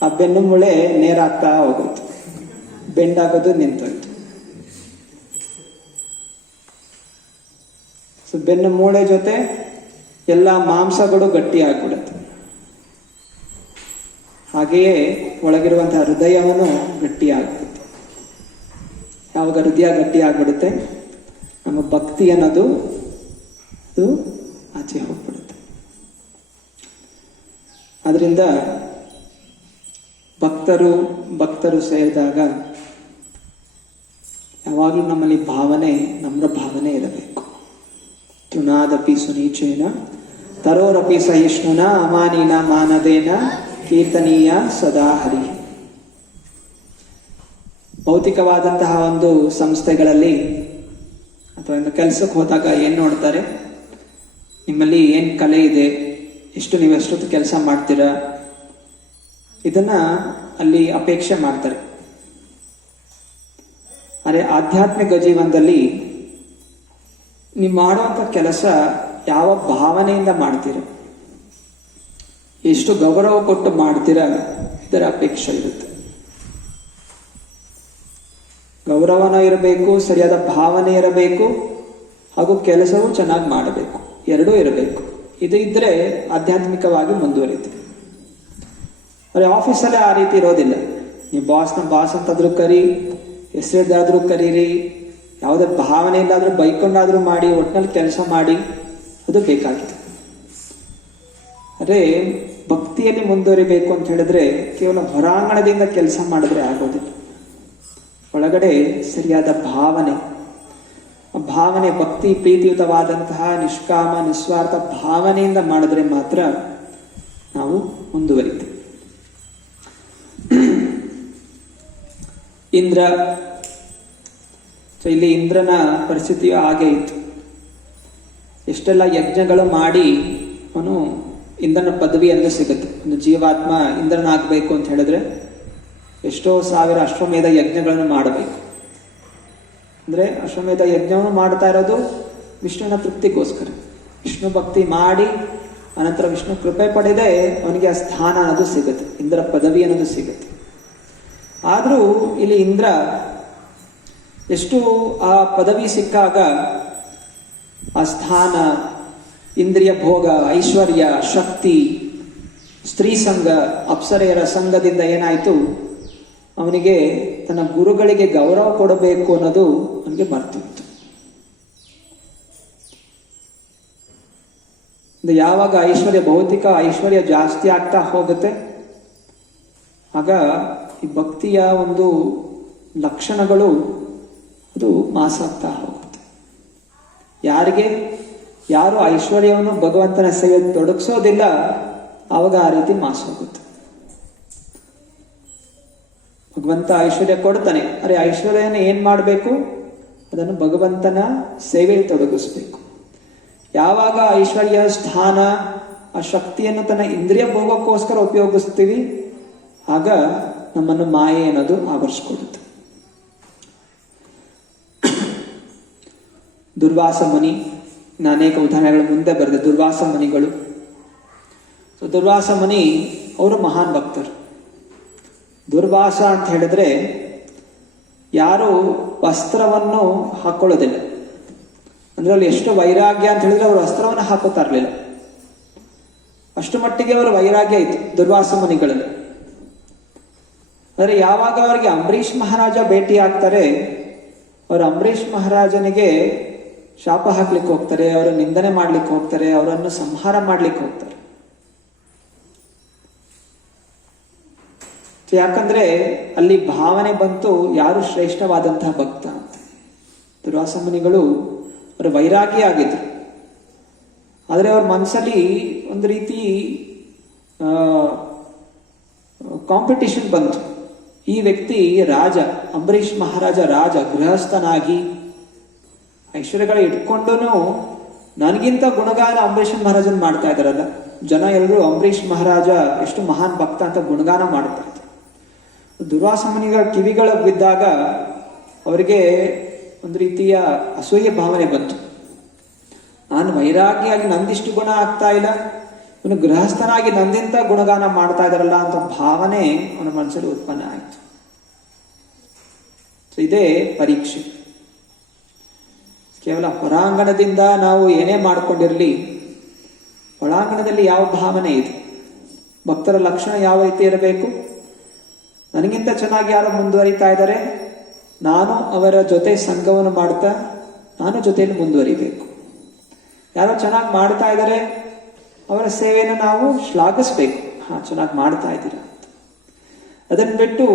ಆ ಬೆನ್ನು ಮೂಳೆ ನೇರಾಗ್ತಾ ಹೋಗುತ್ತೆ, ಬೆಂಡಾಗೋದು ನಿಂತೋಯ್ತು. ಸೊ ಬೆನ್ನು ಮೂಳೆ ಜೊತೆ ಎಲ್ಲ ಮಾಂಸಗಳು ಗಟ್ಟಿ ಆಗ್ಬಿಡುತ್ತೆ. ಹಾಗೆಯೇ ಒಳಗಿರುವಂತಹ ಹೃದಯವನ್ನು ಗಟ್ಟಿ ಆಗ್ಬಿಡುತ್ತೆ. ಯಾವಾಗ ಹೃದಯ ಗಟ್ಟಿ ಆಗ್ಬಿಡುತ್ತೆ, ನಮ್ಮ ಭಕ್ತಿ ಅನ್ನೋದು ಅದು ಆಚೆ ಹೋಗ್ಬಿಡುತ್ತೆ. ಅದರಿಂದ ಭಕ್ತರು ಸೇರಿದಾಗ ಯಾವಾಗಲೂ ನಮ್ಮಲ್ಲಿ ನಮ್ರ ಭಾವನೆ ಇರಬೇಕು. ತೃಣಾದಪಿ ಸುನೀಚೇನ ತರೋರಪಿ ಸಹಿಷ್ಣುನ ಅಮಾನಿನ ಮಾನದೇನ ಕೀರ್ತನೀಯ ಸದಾ ಹರಿ. ಭೌತಿಕವಾದಂತಹ ಒಂದು ಸಂಸ್ಥೆಗಳಲ್ಲಿ ಅಥವಾ ಒಂದು ಕೆಲಸಕ್ಕೆ ಹೋದಾಗ ಏನ್ ನೋಡ್ತಾರೆ, ನಿಮ್ಮಲ್ಲಿ ಏನ್ ಕಲೆ ಇದೆ, ನೀವು ಎಷ್ಟೊತ್ತು ಕೆಲಸ ಮಾಡ್ತೀರಾ, ಇದನ್ನ ಅಲ್ಲಿ ಅಪೇಕ್ಷೆ ಮಾಡ್ತಾರೆ. ಆದರೆ ಆಧ್ಯಾತ್ಮಿಕ ಜೀವನದಲ್ಲಿ ನೀವು ಮಾಡುವಂತ ಕೆಲಸ ಯಾವ ಭಾವನೆಯಿಂದ ಮಾಡ್ತೀರ, ಎಷ್ಟು ಗೌರವ ಕೊಟ್ಟು ಮಾಡ್ತೀರಾ, ಇದರ ಅಪೇಕ್ಷೆ ಇರುತ್ತೆ. ಗೌರವನ ಇರಬೇಕು, ಸರಿಯಾದ ಭಾವನೆ ಇರಬೇಕು, ಹಾಗೂ ಕೆಲಸವೂ ಚೆನ್ನಾಗಿ ಮಾಡಬೇಕು, ಎರಡೂ ಇರಬೇಕು. ಇದು ಇದ್ರೆ ಆಧ್ಯಾತ್ಮಿಕವಾಗಿ ಮುಂದುವರಿತೀವಿ. ಆದರೆ ಆಫೀಸಲ್ಲೇ ಆ ರೀತಿ ಇರೋದಿಲ್ಲ. ನೀವು ಬಾಸ್ ಅಂತಾದ್ರೂ ಕರಿ, ಹೆಸರಿದ್ದಾದ್ರೂ ಕರೀರಿ, ಯಾವುದೇ ಭಾವನೆ ಇಲ್ಲಾದ್ರೂ ಬೈಕೊಂಡಾದ್ರೂ ಮಾಡಿ, ಒಟ್ಟಿನಲ್ಲಿ ಕೆಲಸ ಮಾಡಿ, ಅದು ಬೇಕಾಗಿದೆ. ಅದೇ ಭಕ್ತಿಯಲ್ಲಿ ಮುಂದುವರಿಬೇಕು ಅಂತ ಹೇಳಿದ್ರೆ ಕೇವಲ ಹೊರಾಂಗಣದಿಂದ ಕೆಲಸ ಮಾಡಿದ್ರೆ ಆಗೋದಿಲ್ಲ. ಒಳಗಡೆ ಸರಿಯಾದ ಭಾವನೆ ಭಕ್ತಿ ಪ್ರೀತಿಯುತವಾದಂತಹ ನಿಷ್ಕಾಮ ನಿಸ್ವಾರ್ಥ ಭಾವನೆಯಿಂದ ಮಾಡಿದ್ರೆ ಮಾತ್ರ ನಾವು ಮುಂದುವರಿತೀವಿ. ಇಲ್ಲಿ ಇಂದ್ರನ ಪರಿಸ್ಥಿತಿಯು ಹಾಗೆ ಇತ್ತು. ಎಷ್ಟೆಲ್ಲ ಯಜ್ಞಗಳು ಮಾಡಿ ಅವನು ಇಂದ್ರನ ಪದವಿ ಎಂದು ಸಿಗುತ್ತೆ. ಒಂದು ಜೀವಾತ್ಮ ಇಂದ್ರನಾಗಬೇಕು ಅಂತ ಹೇಳಿದ್ರೆ ಎಷ್ಟೋ ಸಾವಿರ ಅಶ್ವಮೇಧ ಯಜ್ಞಗಳನ್ನು ಮಾಡಬೇಕು. ಅಂದ್ರೆ ಅಶ್ವಮೇಧ ಯಜ್ಞವನ್ನು ಮಾಡ್ತಾ ಇರೋದು ವಿಷ್ಣುವಿನ ತೃಪ್ತಿಗೋಸ್ಕರ. ವಿಷ್ಣು ಭಕ್ತಿ ಮಾಡಿ ಅನಂತರ ವಿಷ್ಣು ಕೃಪೆ ಪಡೆದೇ ಅವನಿಗೆ ಆ ಸ್ಥಾನ ಅನ್ನೋದು ಸಿಗುತ್ತೆ, ಇಂದ್ರ ಪದವಿ ಅನ್ನೋದು ಸಿಗುತ್ತೆ. ಆದ್ರೂ ಇಲ್ಲಿ ಇಂದ್ರ ಎಷ್ಟು ಆ ಪದವಿ ಸಿಕ್ಕಾಗ ಆ ಸ್ಥಾನ, ಇಂದ್ರಿಯ ಭೋಗ, ಐಶ್ವರ್ಯ, ಶಕ್ತಿ, ಸ್ತ್ರೀ ಸಂಘ, ಅಪ್ಸರೆಯರ ಸಂಘದಿಂದ ಏನಾಯ್ತು, ಅವನಿಗೆ ತನ್ನ ಗುರುಗಳಿಗೆ ಗೌರವ ಕೊಡಬೇಕು ಅನ್ನೋದು ಅವನಿಗೆ ಮರ್ತಿತ್ತು. ಯಾವಾಗ ಭೌತಿಕ ಐಶ್ವರ್ಯ ಜಾಸ್ತಿ ಆಗ್ತಾ ಹೋಗುತ್ತೆ, ಆಗ ಈ ಭಕ್ತಿಯ ಒಂದು ಲಕ್ಷಣಗಳು ಅದು ಮಾಸಾಗ್ತಾ ಹೋಗುತ್ತೆ. ಯಾರು ಐಶ್ವರ್ಯವನ್ನು ಭಗವಂತನ ಸೇವೆ ತೊಡಗಿಸೋದಿಲ್ಲ, ಆವಾಗ ಆ ರೀತಿ ಮಾಸ ಹೋಗುತ್ತೆ. ಭಗವಂತ ಐಶ್ವರ್ಯ ಕೊಡ್ತಾನೆ, ಅರೆ ಐಶ್ವರ್ಯನ ಏನ್ ಮಾಡಬೇಕು, ಅದನ್ನು ಭಗವಂತನ ಸೇವೆಯಲ್ಲಿ ತೊಡಗಿಸ್ಬೇಕು. ಯಾವಾಗ ಐಶ್ವರ್ಯ, ಸ್ಥಾನ, ಆ ಶಕ್ತಿಯನ್ನು ತನ್ನ ಇಂದ್ರಿಯ ಭೋಗಕ್ಕೋಸ್ಕರ ಉಪಯೋಗಿಸ್ತೀವಿ, ಆಗ ನಮ್ಮನ್ನು ಮಾಯೆ ಅನ್ನೋದು ಆವರಿಸ್ಕೊಡುತ್ತೆ. ದುರ್ವಾಸ ಮುನಿ, ಅನೇಕ ಉದಾಹರಣೆಗಳು ಮುಂದೆ ಬರೆದ ದುರ್ವಾಸ ಮುನಿಗಳು. ದುರ್ವಾಸ ಮುನಿ ಅವರು ಮಹಾನ್ ಭಕ್ತರು. ದುರ್ವಾಸ ಅಂತ ಹೇಳಿದ್ರೆ ಯಾರು ವಸ್ತ್ರವನ್ನು ಹಾಕೊಳ್ಳೋದಿಲ್ಲ, ಅಂದ್ರೆ ಅಲ್ಲಿ ಎಷ್ಟು ವೈರಾಗ್ಯ ಅಂತ ಹೇಳಿದ್ರೆ ಅವರು ವಸ್ತ್ರವನ್ನು ಹಾಕೋತಾ ಇರಲಿಲ್ಲ. ಅಷ್ಟು ಮಟ್ಟಿಗೆ ಅವರ ವೈರಾಗ್ಯ ಇತ್ತು ದುರ್ವಾಸ ಮುನಿಗಳಲ್ಲಿ. ಆದರೆ ಯಾವಾಗ ಅವರಿಗೆ ಅಂಬರೀಷ್ ಮಹಾರಾಜ ಭೇಟಿ ಆಗ್ತಾರೆ, ಅವರು ಅಂಬರೀಷ್ ಮಹಾರಾಜನಿಗೆ ಶಾಪ ಹಾಕ್ಲಿಕ್ಕೆ ಹೋಗ್ತಾರೆ, ಅವರ ನಿಂದನೆ ಮಾಡ್ಲಿಕ್ಕೆ ಹೋಗ್ತಾರೆ, ಅವರನ್ನು ಸಂಹಾರ ಮಾಡ್ಲಿಕ್ಕೆ ಹೋಗ್ತಾರೆ. ಯಾಕಂದ್ರೆ ಅಲ್ಲಿ ಭಾವನೆ ಬಂತು ಯಾರು ಶ್ರೇಷ್ಠವಾದಂತಹ ಭಕ್ತ ಅಂತ. ದುರ್ವಾಸ ಮುನಿಗಳು ಅವರು ವೈರಾಗ್ಯ ಆಗಿದ್ರು, ಆದರೆ ಅವ್ರ ಮನಸ್ಸಲ್ಲಿ ಒಂದು ರೀತಿ ಕಾಂಪಿಟಿಷನ್ ಬಂತು. ಈ ವ್ಯಕ್ತಿ ರಾಜ, ಅಂಬರೀಷ್ ಮಹಾರಾಜ ರಾಜ, ಗೃಹಸ್ಥನಾಗಿ ಐಶ್ವರ್ಯಗಳು ಇಟ್ಕೊಂಡು ನನಗಿಂತ ಗುಣಗಾನ ಅಂಬರೀಷ್ ಮಹಾರಾಜನ್ ಮಾಡ್ತಾ ಇದಾರಲ್ಲ, ಜನ ಎಲ್ಲರೂ ಅಂಬರೀಷ್ ಮಹಾರಾಜ ಎಷ್ಟು ಮಹಾನ್ ಭಕ್ತ ಅಂತ ಗುಣಗಾನ ಮಾಡ್ತಾ ಇದ್ರು. ದುರ್ವಾಸ ಮುನಿಗಳ ಕಿವಿಗಳ ಬಿದ್ದಾಗ ಅವರಿಗೆ ಒಂದು ರೀತಿಯ ಅಸೂಯೆ ಭಾವನೆ ಬಂತು. ನಾನು ವೈರಾಗಿಯಾಗಿ ನಂದಿಷ್ಟು ಗುಣ ಆಗ್ತಾ ಇಲ್ಲ, ಇವನು ಗೃಹಸ್ಥನಾಗಿ ನಂದಿಂತ ಗುಣಗಾನ ಮಾಡ್ತಾ ಇದಾರಲ್ಲ ಅಂತ ಭಾವನೆ ಅವನ ಮನಸ್ಸಲ್ಲಿ ಉತ್ಪನ್ನ ಆಯಿತು. ಇದೇ ಪರೀಕ್ಷೆ. ಕೇವಲ ಹೊರಾಂಗಣದಿಂದ ನಾವು ಏನೇ ಮಾಡ್ಕೊಂಡಿರಲಿ, ಒಳಾಂಗಣದಲ್ಲಿ ಯಾವ ಭಾವನೆ ಇದೆ, ಭಕ್ತರ ಲಕ್ಷಣ ಯಾವ ರೀತಿ ಇರಬೇಕು, ನನಗಿಂತ ಚೆನ್ನಾಗಿ ಯಾರು ಮುಂದುವರಿತಾ ಇದ್ದಾರೆ, ನಾನು ಅವರ ಜೊತೆ ಸಂಘವನ್ನು ಮಾಡ್ತಾ ನಾನು ಜೊತೆಯಲ್ಲಿ ಮುಂದುವರಿಬೇಕು. ಯಾರೋ ಚೆನ್ನಾಗಿ ಮಾಡ್ತಾ ಇದ್ದಾರೆ, ಅವರ ಸೇವೆಯನ್ನು ನಾವು ಶ್ಲಾಘಿಸ್ಬೇಕು. ಚೆನ್ನಾಗಿ ಮಾಡ್ತಾ ಇದ್ದೀರಾ ಅಂತ. ಅದನ್ನು ಬಿಟ್ಟು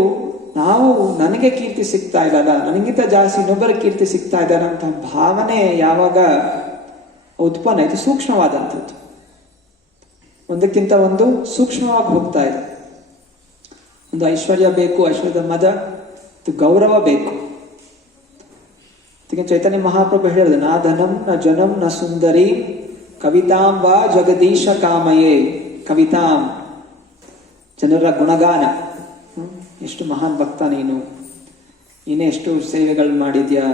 ನಾವು ನನಗೆ ಕೀರ್ತಿ ಸಿಗ್ತಾ ಇಲ್ಲಲ್ಲ, ನನಗಿಂತ ಜಾಸ್ತಿ ಇನ್ನೊಬ್ಬರ ಕೀರ್ತಿ ಸಿಗ್ತಾ ಇದ್ದಾರೆ ಅಂತ ಭಾವನೆ ಯಾವಾಗ ಉತ್ಪನ್ನ ಆಯ್ತು, ಸೂಕ್ಷ್ಮವಾದಂಥದ್ದು, ಒಂದಕ್ಕಿಂತ ಒಂದು ಸೂಕ್ಷ್ಮವಾಗಿ ಹೋಗ್ತಾ ಇದೆ. ಒಂದು ಐಶ್ವರ್ಯ ಬೇಕು, ಐಶ್ವರ್ಯದ ಮದ, ಗೌರವ ಬೇಕು. ಅದಕ್ಕೆ ಚೈತನ್ಯ ಮಹಾಪ್ರಭು ಹೇಳಿದ್ರು, ನಾ ಧನಂ ನ ಜನಂ ನ ಸುಂದರಿ ಕವಿತಾಂ ವಾ ಜಗದೀಶ ಕಾಮಯೇ. ಕವಿತಾಂ ಜನರ ಗುಣಗಾನ, ಎಷ್ಟು ಮಹಾನ್ ಭಕ್ತ ನೀನು, ನೀನೇ ಎಷ್ಟು ಸೇವೆಗಳು ಮಾಡಿದ್ಯಾ,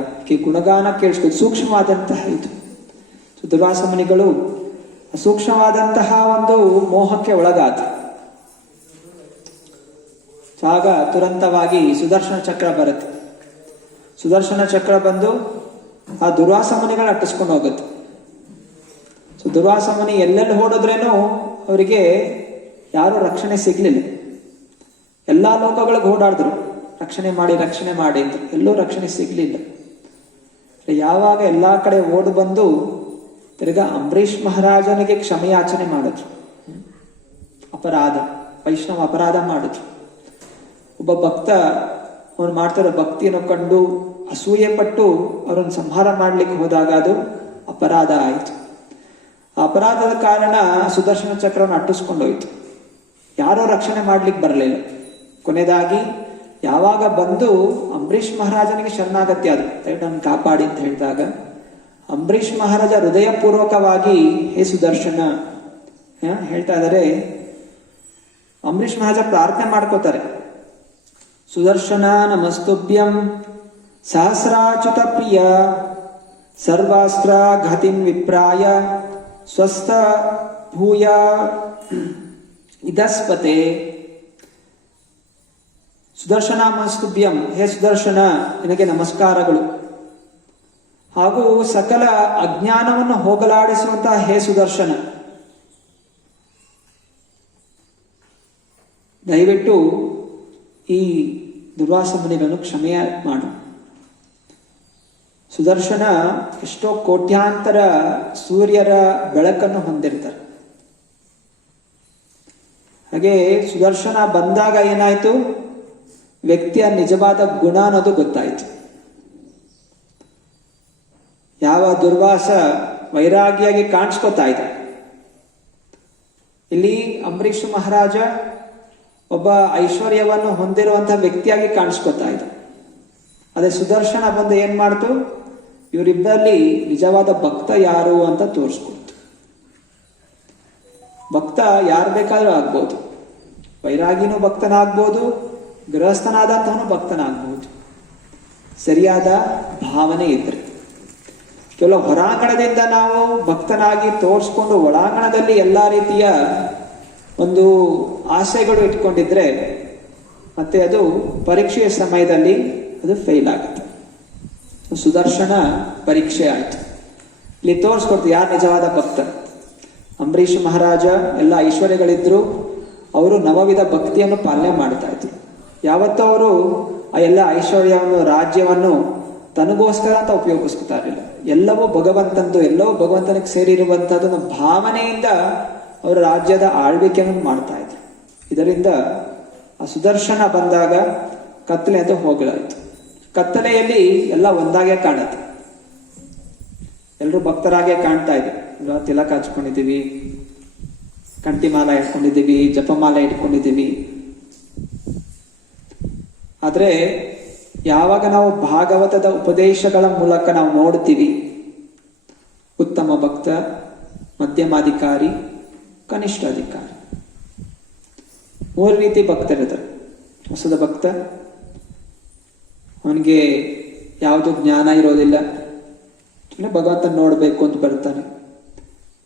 ಗುಣಗಾನ ಕೇಳಿಸ್ಕೊಂಡು ಸೂಕ್ಷ್ಮವಾದಂತಹ ಇದು. ದುರ್ವಾಸ ಮುನಿಗಳು ಸೂಕ್ಷ್ಮವಾದಂತಹ ಒಂದು ಮೋಹಕ್ಕೆ ಒಳಗಾದ. ಆಗ ತುರಂತವಾಗಿ ಸುದರ್ಶನ ಚಕ್ರ ಬರುತ್ತೆ. ಸುದರ್ಶನ ಚಕ್ರ ಬಂದು ಆ ದುರ್ವಾಸ ಮುನಿಗಳನ್ನ ಅಟ್ಟಿಸ್ಕೊಂಡು ಹೋಗುತ್ತೆ. ದುರ್ವಾಸ ಮುನಿ ಎಲ್ಲೆಲ್ಲಿ ಓಡಿದ್ರೇನು ಅವರಿಗೆ ಯಾರು ರಕ್ಷಣೆ ಸಿಗ್ಲಿಲ್ಲ. ಎಲ್ಲಾ ಲೋಕಗಳಿಗೆ ಓಡಾಡಿದ್ರು, ರಕ್ಷಣೆ ಮಾಡಿ ರಕ್ಷಣೆ ಮಾಡಿ ಅಂತ, ಎಲ್ಲೂ ರಕ್ಷಣೆ ಸಿಗ್ಲಿಲ್ಲ. ಯಾವಾಗ ಎಲ್ಲಾ ಕಡೆ ಓಡ್ ಬಂದು ತಿರ್ಗಾ ಅಂಬರೀಷ್ ಮಹಾರಾಜನಿಗೆ ಕ್ಷಮೆಯಾಚನೆ ಮಾಡಿದ್ರು. ಅಪರಾಧ, ವೈಷ್ಣವ ಅಪರಾಧ ಮಾಡಿದ್ರು. ಒಬ್ಬ ಭಕ್ತ ಅವನು ಮಾಡ್ತಿರೋ ಭಕ್ತಿಯನ್ನು ಕಂಡು ಅಸೂಯೆ ಪಟ್ಟು ಅವರನ್ನು ಸಂಹಾರ ಮಾಡ್ಲಿಕ್ಕೆ ಹೋದಾಗ ಅದು ಅಪರಾಧ ಆಯಿತು. ಆ ಅಪರಾಧದ ಕಾರಣ ಸುದರ್ಶನ ಚಕ್ರವನ್ನು ಅಟ್ಟಿಸ್ಕೊಂಡೋಯ್ತು. ಯಾರೋ ರಕ್ಷಣೆ ಮಾಡ್ಲಿಕ್ಕೆ ಬರಲಿಲ್ಲ. ಕೊನೆಯದಾಗಿ ಯಾವಾಗ ಬಂದು ಅಂಬರೀಷ್ ಮಹಾರಾಜನಿಗೆ ಶರಣಾಗತ್ಯ ಅದು, ನನ್ನ ಕಾಪಾಡಿ ಅಂತ ಹೇಳಿದಾಗ ಅಂಬರೀಷ್ ಮಹಾರಾಜ ಹೃದಯಪೂರ್ವಕವಾಗಿ ಹೇ ಸುದರ್ಶನ ಹೇಳ್ತಾ ಇದ್ದಾರೆ. ಅಂಬರೀಷ್ ಮಹಾರಾಜ ಪ್ರಾರ್ಥನೆ ಮಾಡ್ಕೋತಾರೆ, ಸುದರ್ಶನ ನಮಸ್ತುಭ್ಯಂ ಸಹಸ್ರಾಚ್ಯುತ ಪ್ರಿಯ ಸರ್ವಾಸ್ತ್ರ ಘತಿಂ ವಿಪ್ರಾಯ ಸ್ವಸ್ಥ ಭೂಯ ಇದಸ್ಪತೆ. ಸುದರ್ಶನ ನಮಸ್ತುಭ್ಯಂ, ಹೇ ಸುದರ್ಶನ ನಿನಗೆ ನಮಸ್ಕಾರಗಳು. ಹಾಗೂ ಸಕಲ ಅಜ್ಞಾನವನ್ನು ಹೋಗಲಾಡಿಸುವಂತಹ ಹೇ ಸುದರ್ಶನ, ದಯವಿಟ್ಟು ಈ ದುರ್ವಾಸ ಮುನಿಗಳನ್ನು ಕ್ಷಮೆಯ ಮಾಡು. ಸುದರ್ಶನ ಎಷ್ಟೋ ಕೋಟ್ಯಾಂತರ ಸೂರ್ಯರ ಬೆಳಕನ್ನು ಹೊಂದಿರ್ತಾರೆ. ಹಾಗೆ ಸುದರ್ಶನ ಬಂದಾಗ ಏನಾಯ್ತು, ವ್ಯಕ್ತಿಯ ನಿಜವಾದ ಗುಣ ಅನ್ನೋದು ಗೊತ್ತಾಯ್ತು. ಯಾವ ದುರ್ವಾಸ ವೈರಾಗಿಯಾಗಿ ಕಾಣಿಸ್ಕೊತಾ ಇದೆ, ಇಲ್ಲಿ ಅಂಬರೀಷ್ ಮಹಾರಾಜ ಒಬ್ಬ ಐಶ್ವರ್ಯವನ್ನು ಹೊಂದಿರುವಂತಹ ವ್ಯಕ್ತಿಯಾಗಿ ಕಾಣಿಸ್ಕೊತಾ ಇದೆ. ಅದೇ ಸುದರ್ಶನ ಬಂದು ಏನ್ ಮಾಡ್ತು, ಇವರಿಬ್ಬರಲ್ಲಿ ನಿಜವಾದ ಭಕ್ತ ಯಾರು ಅಂತ ತೋರಿಸ್ಕೊಡ್ತು. ಭಕ್ತ ಯಾರು ಬೇಕಾದ್ರೂ ಆಗ್ಬೋದು, ವೈರಾಗಿನೂ ಭಕ್ತನಾಗ್ಬೋದು, ಗೃಹಸ್ಥನಾದಂತಹನು ಭಕ್ತನಾಗ್ಬೋದು, ಸರಿಯಾದ ಭಾವನೆ ಇದ್ರೆ. ಕೇವಲ ಹೊರಾಂಗಣದಿಂದ ನಾವು ಭಕ್ತನಾಗಿ ತೋರಿಸ್ಕೊಂಡು ಒಳಾಂಗಣದಲ್ಲಿ ಎಲ್ಲಾ ರೀತಿಯ ಒಂದು ಆಸೆಗಳು ಇಟ್ಕೊಂಡಿದ್ರೆ ಮತ್ತೆ ಅದು ಪರೀಕ್ಷೆಯ ಸಮಯದಲ್ಲಿ ಅದು ಫೇಲ್ ಆಗುತ್ತೆ. ಸುದರ್ಶನ ಪರೀಕ್ಷೆ ಆಯ್ತು. ಇಲ್ಲಿ ತೋರಿಸ್ಕೊಡ್ತೀವಿ ಯಾರು ನಿಜವಾದ ಭಕ್ತ. ಅಂಬರೀಷ್ ಮಹಾರಾಜ ಎಲ್ಲ ಐಶ್ವರ್ಯಗಳಿದ್ರು, ಅವರು ನವವಿಧ ಭಕ್ತಿಯನ್ನು ಪಾಲನೆ ಮಾಡ್ತಾ ಇದ್ರು. ಯಾವತ್ತೂ ಅವರು ಆ ಎಲ್ಲ ಐಶ್ವರ್ಯವನ್ನು, ರಾಜ್ಯವನ್ನು ತನಗೋಸ್ಕರ ಅಂತ ಉಪಯೋಗಿಸ್ಕೊತಾ ಇರಲಿಲ್ಲ. ಎಲ್ಲವೂ ಭಗವಂತಂದು, ಎಲ್ಲವೂ ಭಗವಂತನಿಗೆ ಸೇರಿರುವಂತಹದ್ದು ಭಾವನೆಯಿಂದ ಅವರು ರಾಜ್ಯದ ಆಳ್ವಿಕೆಯನ್ನು ಮಾಡ್ತಾ ಇದ್ರು. ಇದರಿಂದ ಆ ಸುದರ್ಶನ ಬಂದಾಗ ಕತ್ತಲೆ ಅಂತ ಹೋಗಲಾಯಿತು. ಕತ್ತಲೆಯಲ್ಲಿ ಎಲ್ಲ ಒಂದಾಗೆ ಕಾಣುತ್ತೆ, ಎಲ್ಲರೂ ಭಕ್ತರಾಗೆ ಕಾಣ್ತಾ ಇದ್ರು. ತಿಲಕ ಹಚ್ಕೊಂಡಿದ್ದೀವಿ, ಕಂಠಿಮಾಲ ಇಟ್ಕೊಂಡಿದ್ದೀವಿ, ಜಪಮಾಲ ಇಟ್ಕೊಂಡಿದ್ದೀವಿ. ಆದ್ರೆ ಯಾವಾಗ ನಾವು ಭಾಗವತದ ಉಪದೇಶಗಳ ಮೂಲಕ ನಾವು ನೋಡ್ತೀವಿ, ಉತ್ತಮ ಭಕ್ತ, ಮಧ್ಯಮಾಧಿಕಾರಿ, ಕನಿಷ್ಠ ಅಧಿಕಾರಿ, 3 ರೀತಿ ಭಕ್ತರಿರ್ತಾರೆ. ಹೊಸದ ಭಕ್ತ, ಅವನಿಗೆ ಯಾವುದು ಜ್ಞಾನ ಇರೋದಿಲ್ಲ, ಭಗವಂತ ನೋಡ್ಬೇಕು ಅಂತ ಬರ್ತಾನೆ.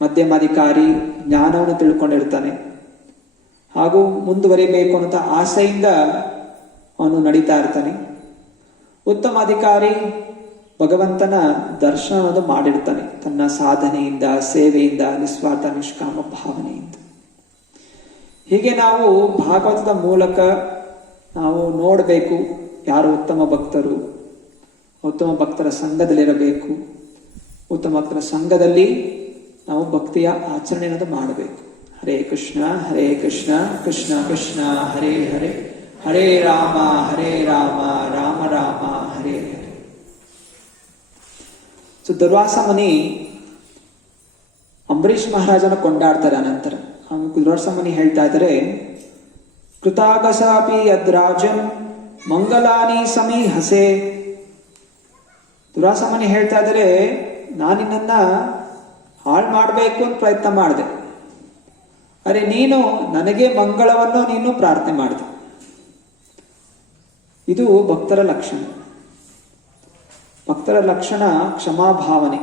ಮಧ್ಯಮಾಧಿಕಾರಿ, ಜ್ಞಾನವನ್ನು ತಿಳ್ಕೊಂಡಿರ್ತಾನೆ, ಹಾಗೂ ಮುಂದುವರಿಬೇಕು ಅನ್ನೋ ಆಸೆಯಿಂದ ಅವನು ನಡೀತಾ ಇರ್ತಾನೆ. ಉತ್ತಮ ಅಧಿಕಾರಿ ಭಗವಂತನ ದರ್ಶನವನ್ನು ಮಾಡಿರ್ತಾನೆ, ತನ್ನ ಸಾಧನೆಯಿಂದ, ಸೇವೆಯಿಂದ, ನಿಸ್ವಾರ್ಥ ನಿಷ್ಕಾಮ ಭಾವನೆಯಿಂದ. ಹೀಗೆ ನಾವು ಭಾಗವತದ ಮೂಲಕ ನಾವು ನೋಡಬೇಕು ಯಾರು ಉತ್ತಮ ಭಕ್ತರು. ಉತ್ತಮ ಭಕ್ತರ ಸಂಘದಲ್ಲಿರಬೇಕು. ಉತ್ತಮ ಭಕ್ತರ ಸಂಘದಲ್ಲಿ ನಾವು ಭಕ್ತಿಯ ಆಚರಣೆಯನ್ನು ಮಾಡಬೇಕು. ಹರೇ ಕೃಷ್ಣ ಹರೇ ಕೃಷ್ಣ ಕೃಷ್ಣ ಕೃಷ್ಣ ಹರೇ ಹರೇ, ಹರೇ ರಾಮ ರಾಮ ರಾಮ ಹರೇ ಹರೇ. ಸೊ ದುರ್ವಾಸ ಮುನಿ ಅಂಬರೀಷ್ ಮಹಾರಾಜನ ಕೊಂಡಾಡ್ತಾರೆ. ಅನಂತರ ದುರ್ವಾಸ ಮುನಿ ಹೇಳ್ತಾ ಇದ್ದಾರೆ, ಕೃತಾಗಸಾಪಿ ಯದ್ರಾಜನ್ ಮಂಗಲಾನಿ ಸಮೀಹಸೆ. ದುರ್ವಾಸ ಮುನಿ ಹೇಳ್ತಾ ಇದ್ದಾರೆ, ನಾನಿನ್ನ ಹಾಳು ಮಾಡಬೇಕು ಅಂತ ಪ್ರಯತ್ನ ಮಾಡಿದೆ, ಅರೆ ನೀನು ನನಗೆ ಮಂಗಳವನ್ನು ನೀನು ಪ್ರಾರ್ಥನೆ ಮಾಡಿದೆ. ಇದು ಭಕ್ತರ ಲಕ್ಷಣ. ಭಕ್ತರ ಲಕ್ಷಣ ಕ್ಷಮಾಭಾವನೆ.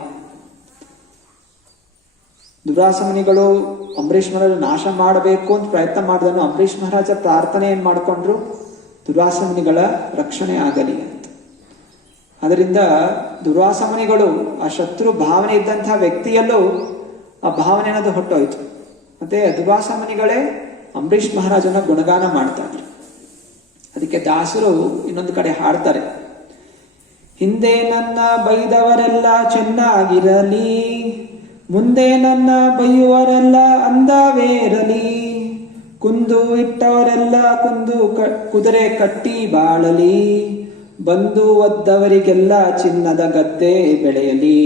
ದುರ್ವಾಸ ಮುನಿಗಳು ಅಂಬರೀಷ್ ಮಹಾರಾಜ ನಾಶ ಮಾಡಬೇಕು ಅಂತ ಪ್ರಯತ್ನ ಮಾಡಿದನು. ಅಂಬರೀಷ್ ಮಹಾರಾಜ ಪ್ರಾರ್ಥನೆ ಏನ್ ಮಾಡ್ಕೊಂಡ್ರು, ದುರ್ವಾಸ ಮುನಿಗಳ ರಕ್ಷಣೆ ಆಗಲಿ ಅಂತ. ಅದರಿಂದ ದುರ್ವಾಸ ಮುನಿಗಳು ಆ ಶತ್ರು ಭಾವನೆ ಇದ್ದಂತಹ ವ್ಯಕ್ತಿಯಲ್ಲೂ ಆ ಭಾವನೆ ಅನ್ನೋದು ಹೊಟ್ಟೋಯ್ತು. ಮತ್ತೆ ದುರ್ವಾಸ ಮುನಿಗಳೇ ಅಂಬರೀಷ್ ಮಹಾರಾಜನ ಗುಣಗಾನ ಮಾಡ್ತಾ ಇದ್ರು. ಅದಕ್ಕೆ ದಾಸರು ಇನ್ನೊಂದು ಕಡೆ ಹಾಡ್ತಾರೆ, ಹಿಂದೆ ನನ್ನ ಬೈದವರೆಲ್ಲ ಚೆನ್ನಾಗಿರಲಿ, ಮುಂದೆ ನನ್ನ ಬೈಯುವರೆಲ್ಲ ಅಂದವೇರಲಿ, ಕುಂದು ಇಟ್ಟವರೆಲ್ಲ ಕುದುರೆ ಕಟ್ಟಿ ಬಾಳಲಿ, ಬಂದು ಒದ್ದವರಿಗೆಲ್ಲ ಚಿನ್ನದ ಗದ್ದೆ ಬೆಳೆಯಲಿ.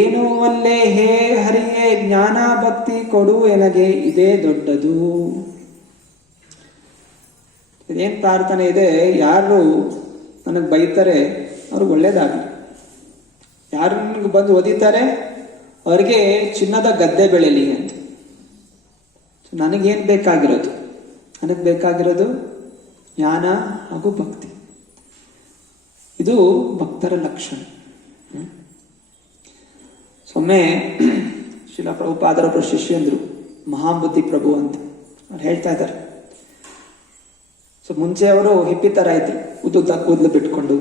ಏನು ಅಲ್ಲೇ ಹೇ ಹರಿಯೇ, ಜ್ಞಾನ ಭಕ್ತಿ ಕೊಡು ಎನಗೆ ಇದೇ ದೊಡ್ಡದು. ಇದೇನ್ ಪ್ರಾರ್ಥನೆ ಇದೆ, ಯಾರು ನನಗೆ ಬೈತಾರೆ ಅವ್ರಿಗೆ ಒಳ್ಳೇದಾಗಲಿ, ಯಾರು ನನಗೆ ಬಂದು ಓದಿತಾರೆ ಅವ್ರಿಗೆ ಚಿನ್ನದ ಗದ್ದೆ ಬೆಳೆಯಲಿ ಅಂತ. ನನಗೇನ್ ಬೇಕಾಗಿರೋದು, ನನಗೆ ಬೇಕಾಗಿರೋದು ಜ್ಞಾನ ಹಾಗೂ ಭಕ್ತಿ. ಇದು ಭಕ್ತರ ಲಕ್ಷಣ. ಒಮ್ಮೆ ಶ್ರೀಲ ಪ್ರಭುಪಾದರೊಬ್ಬರು ಶಿಷ್ಯಂದ್ರು, ಮಹಾಬುದ್ಧಿ ಪ್ರಭು ಅಂತ ಅವ್ರು ಹೇಳ್ತಾ ಇದ್ದಾರೆ. ಸೊ ಮುಂಚೆ ಅವರು ಹಿಪ್ಪಿ ತರ ಇದ್ರು, ಉದ್ದ ಕೂದಲು ಬಿಟ್ಕೊಂಡು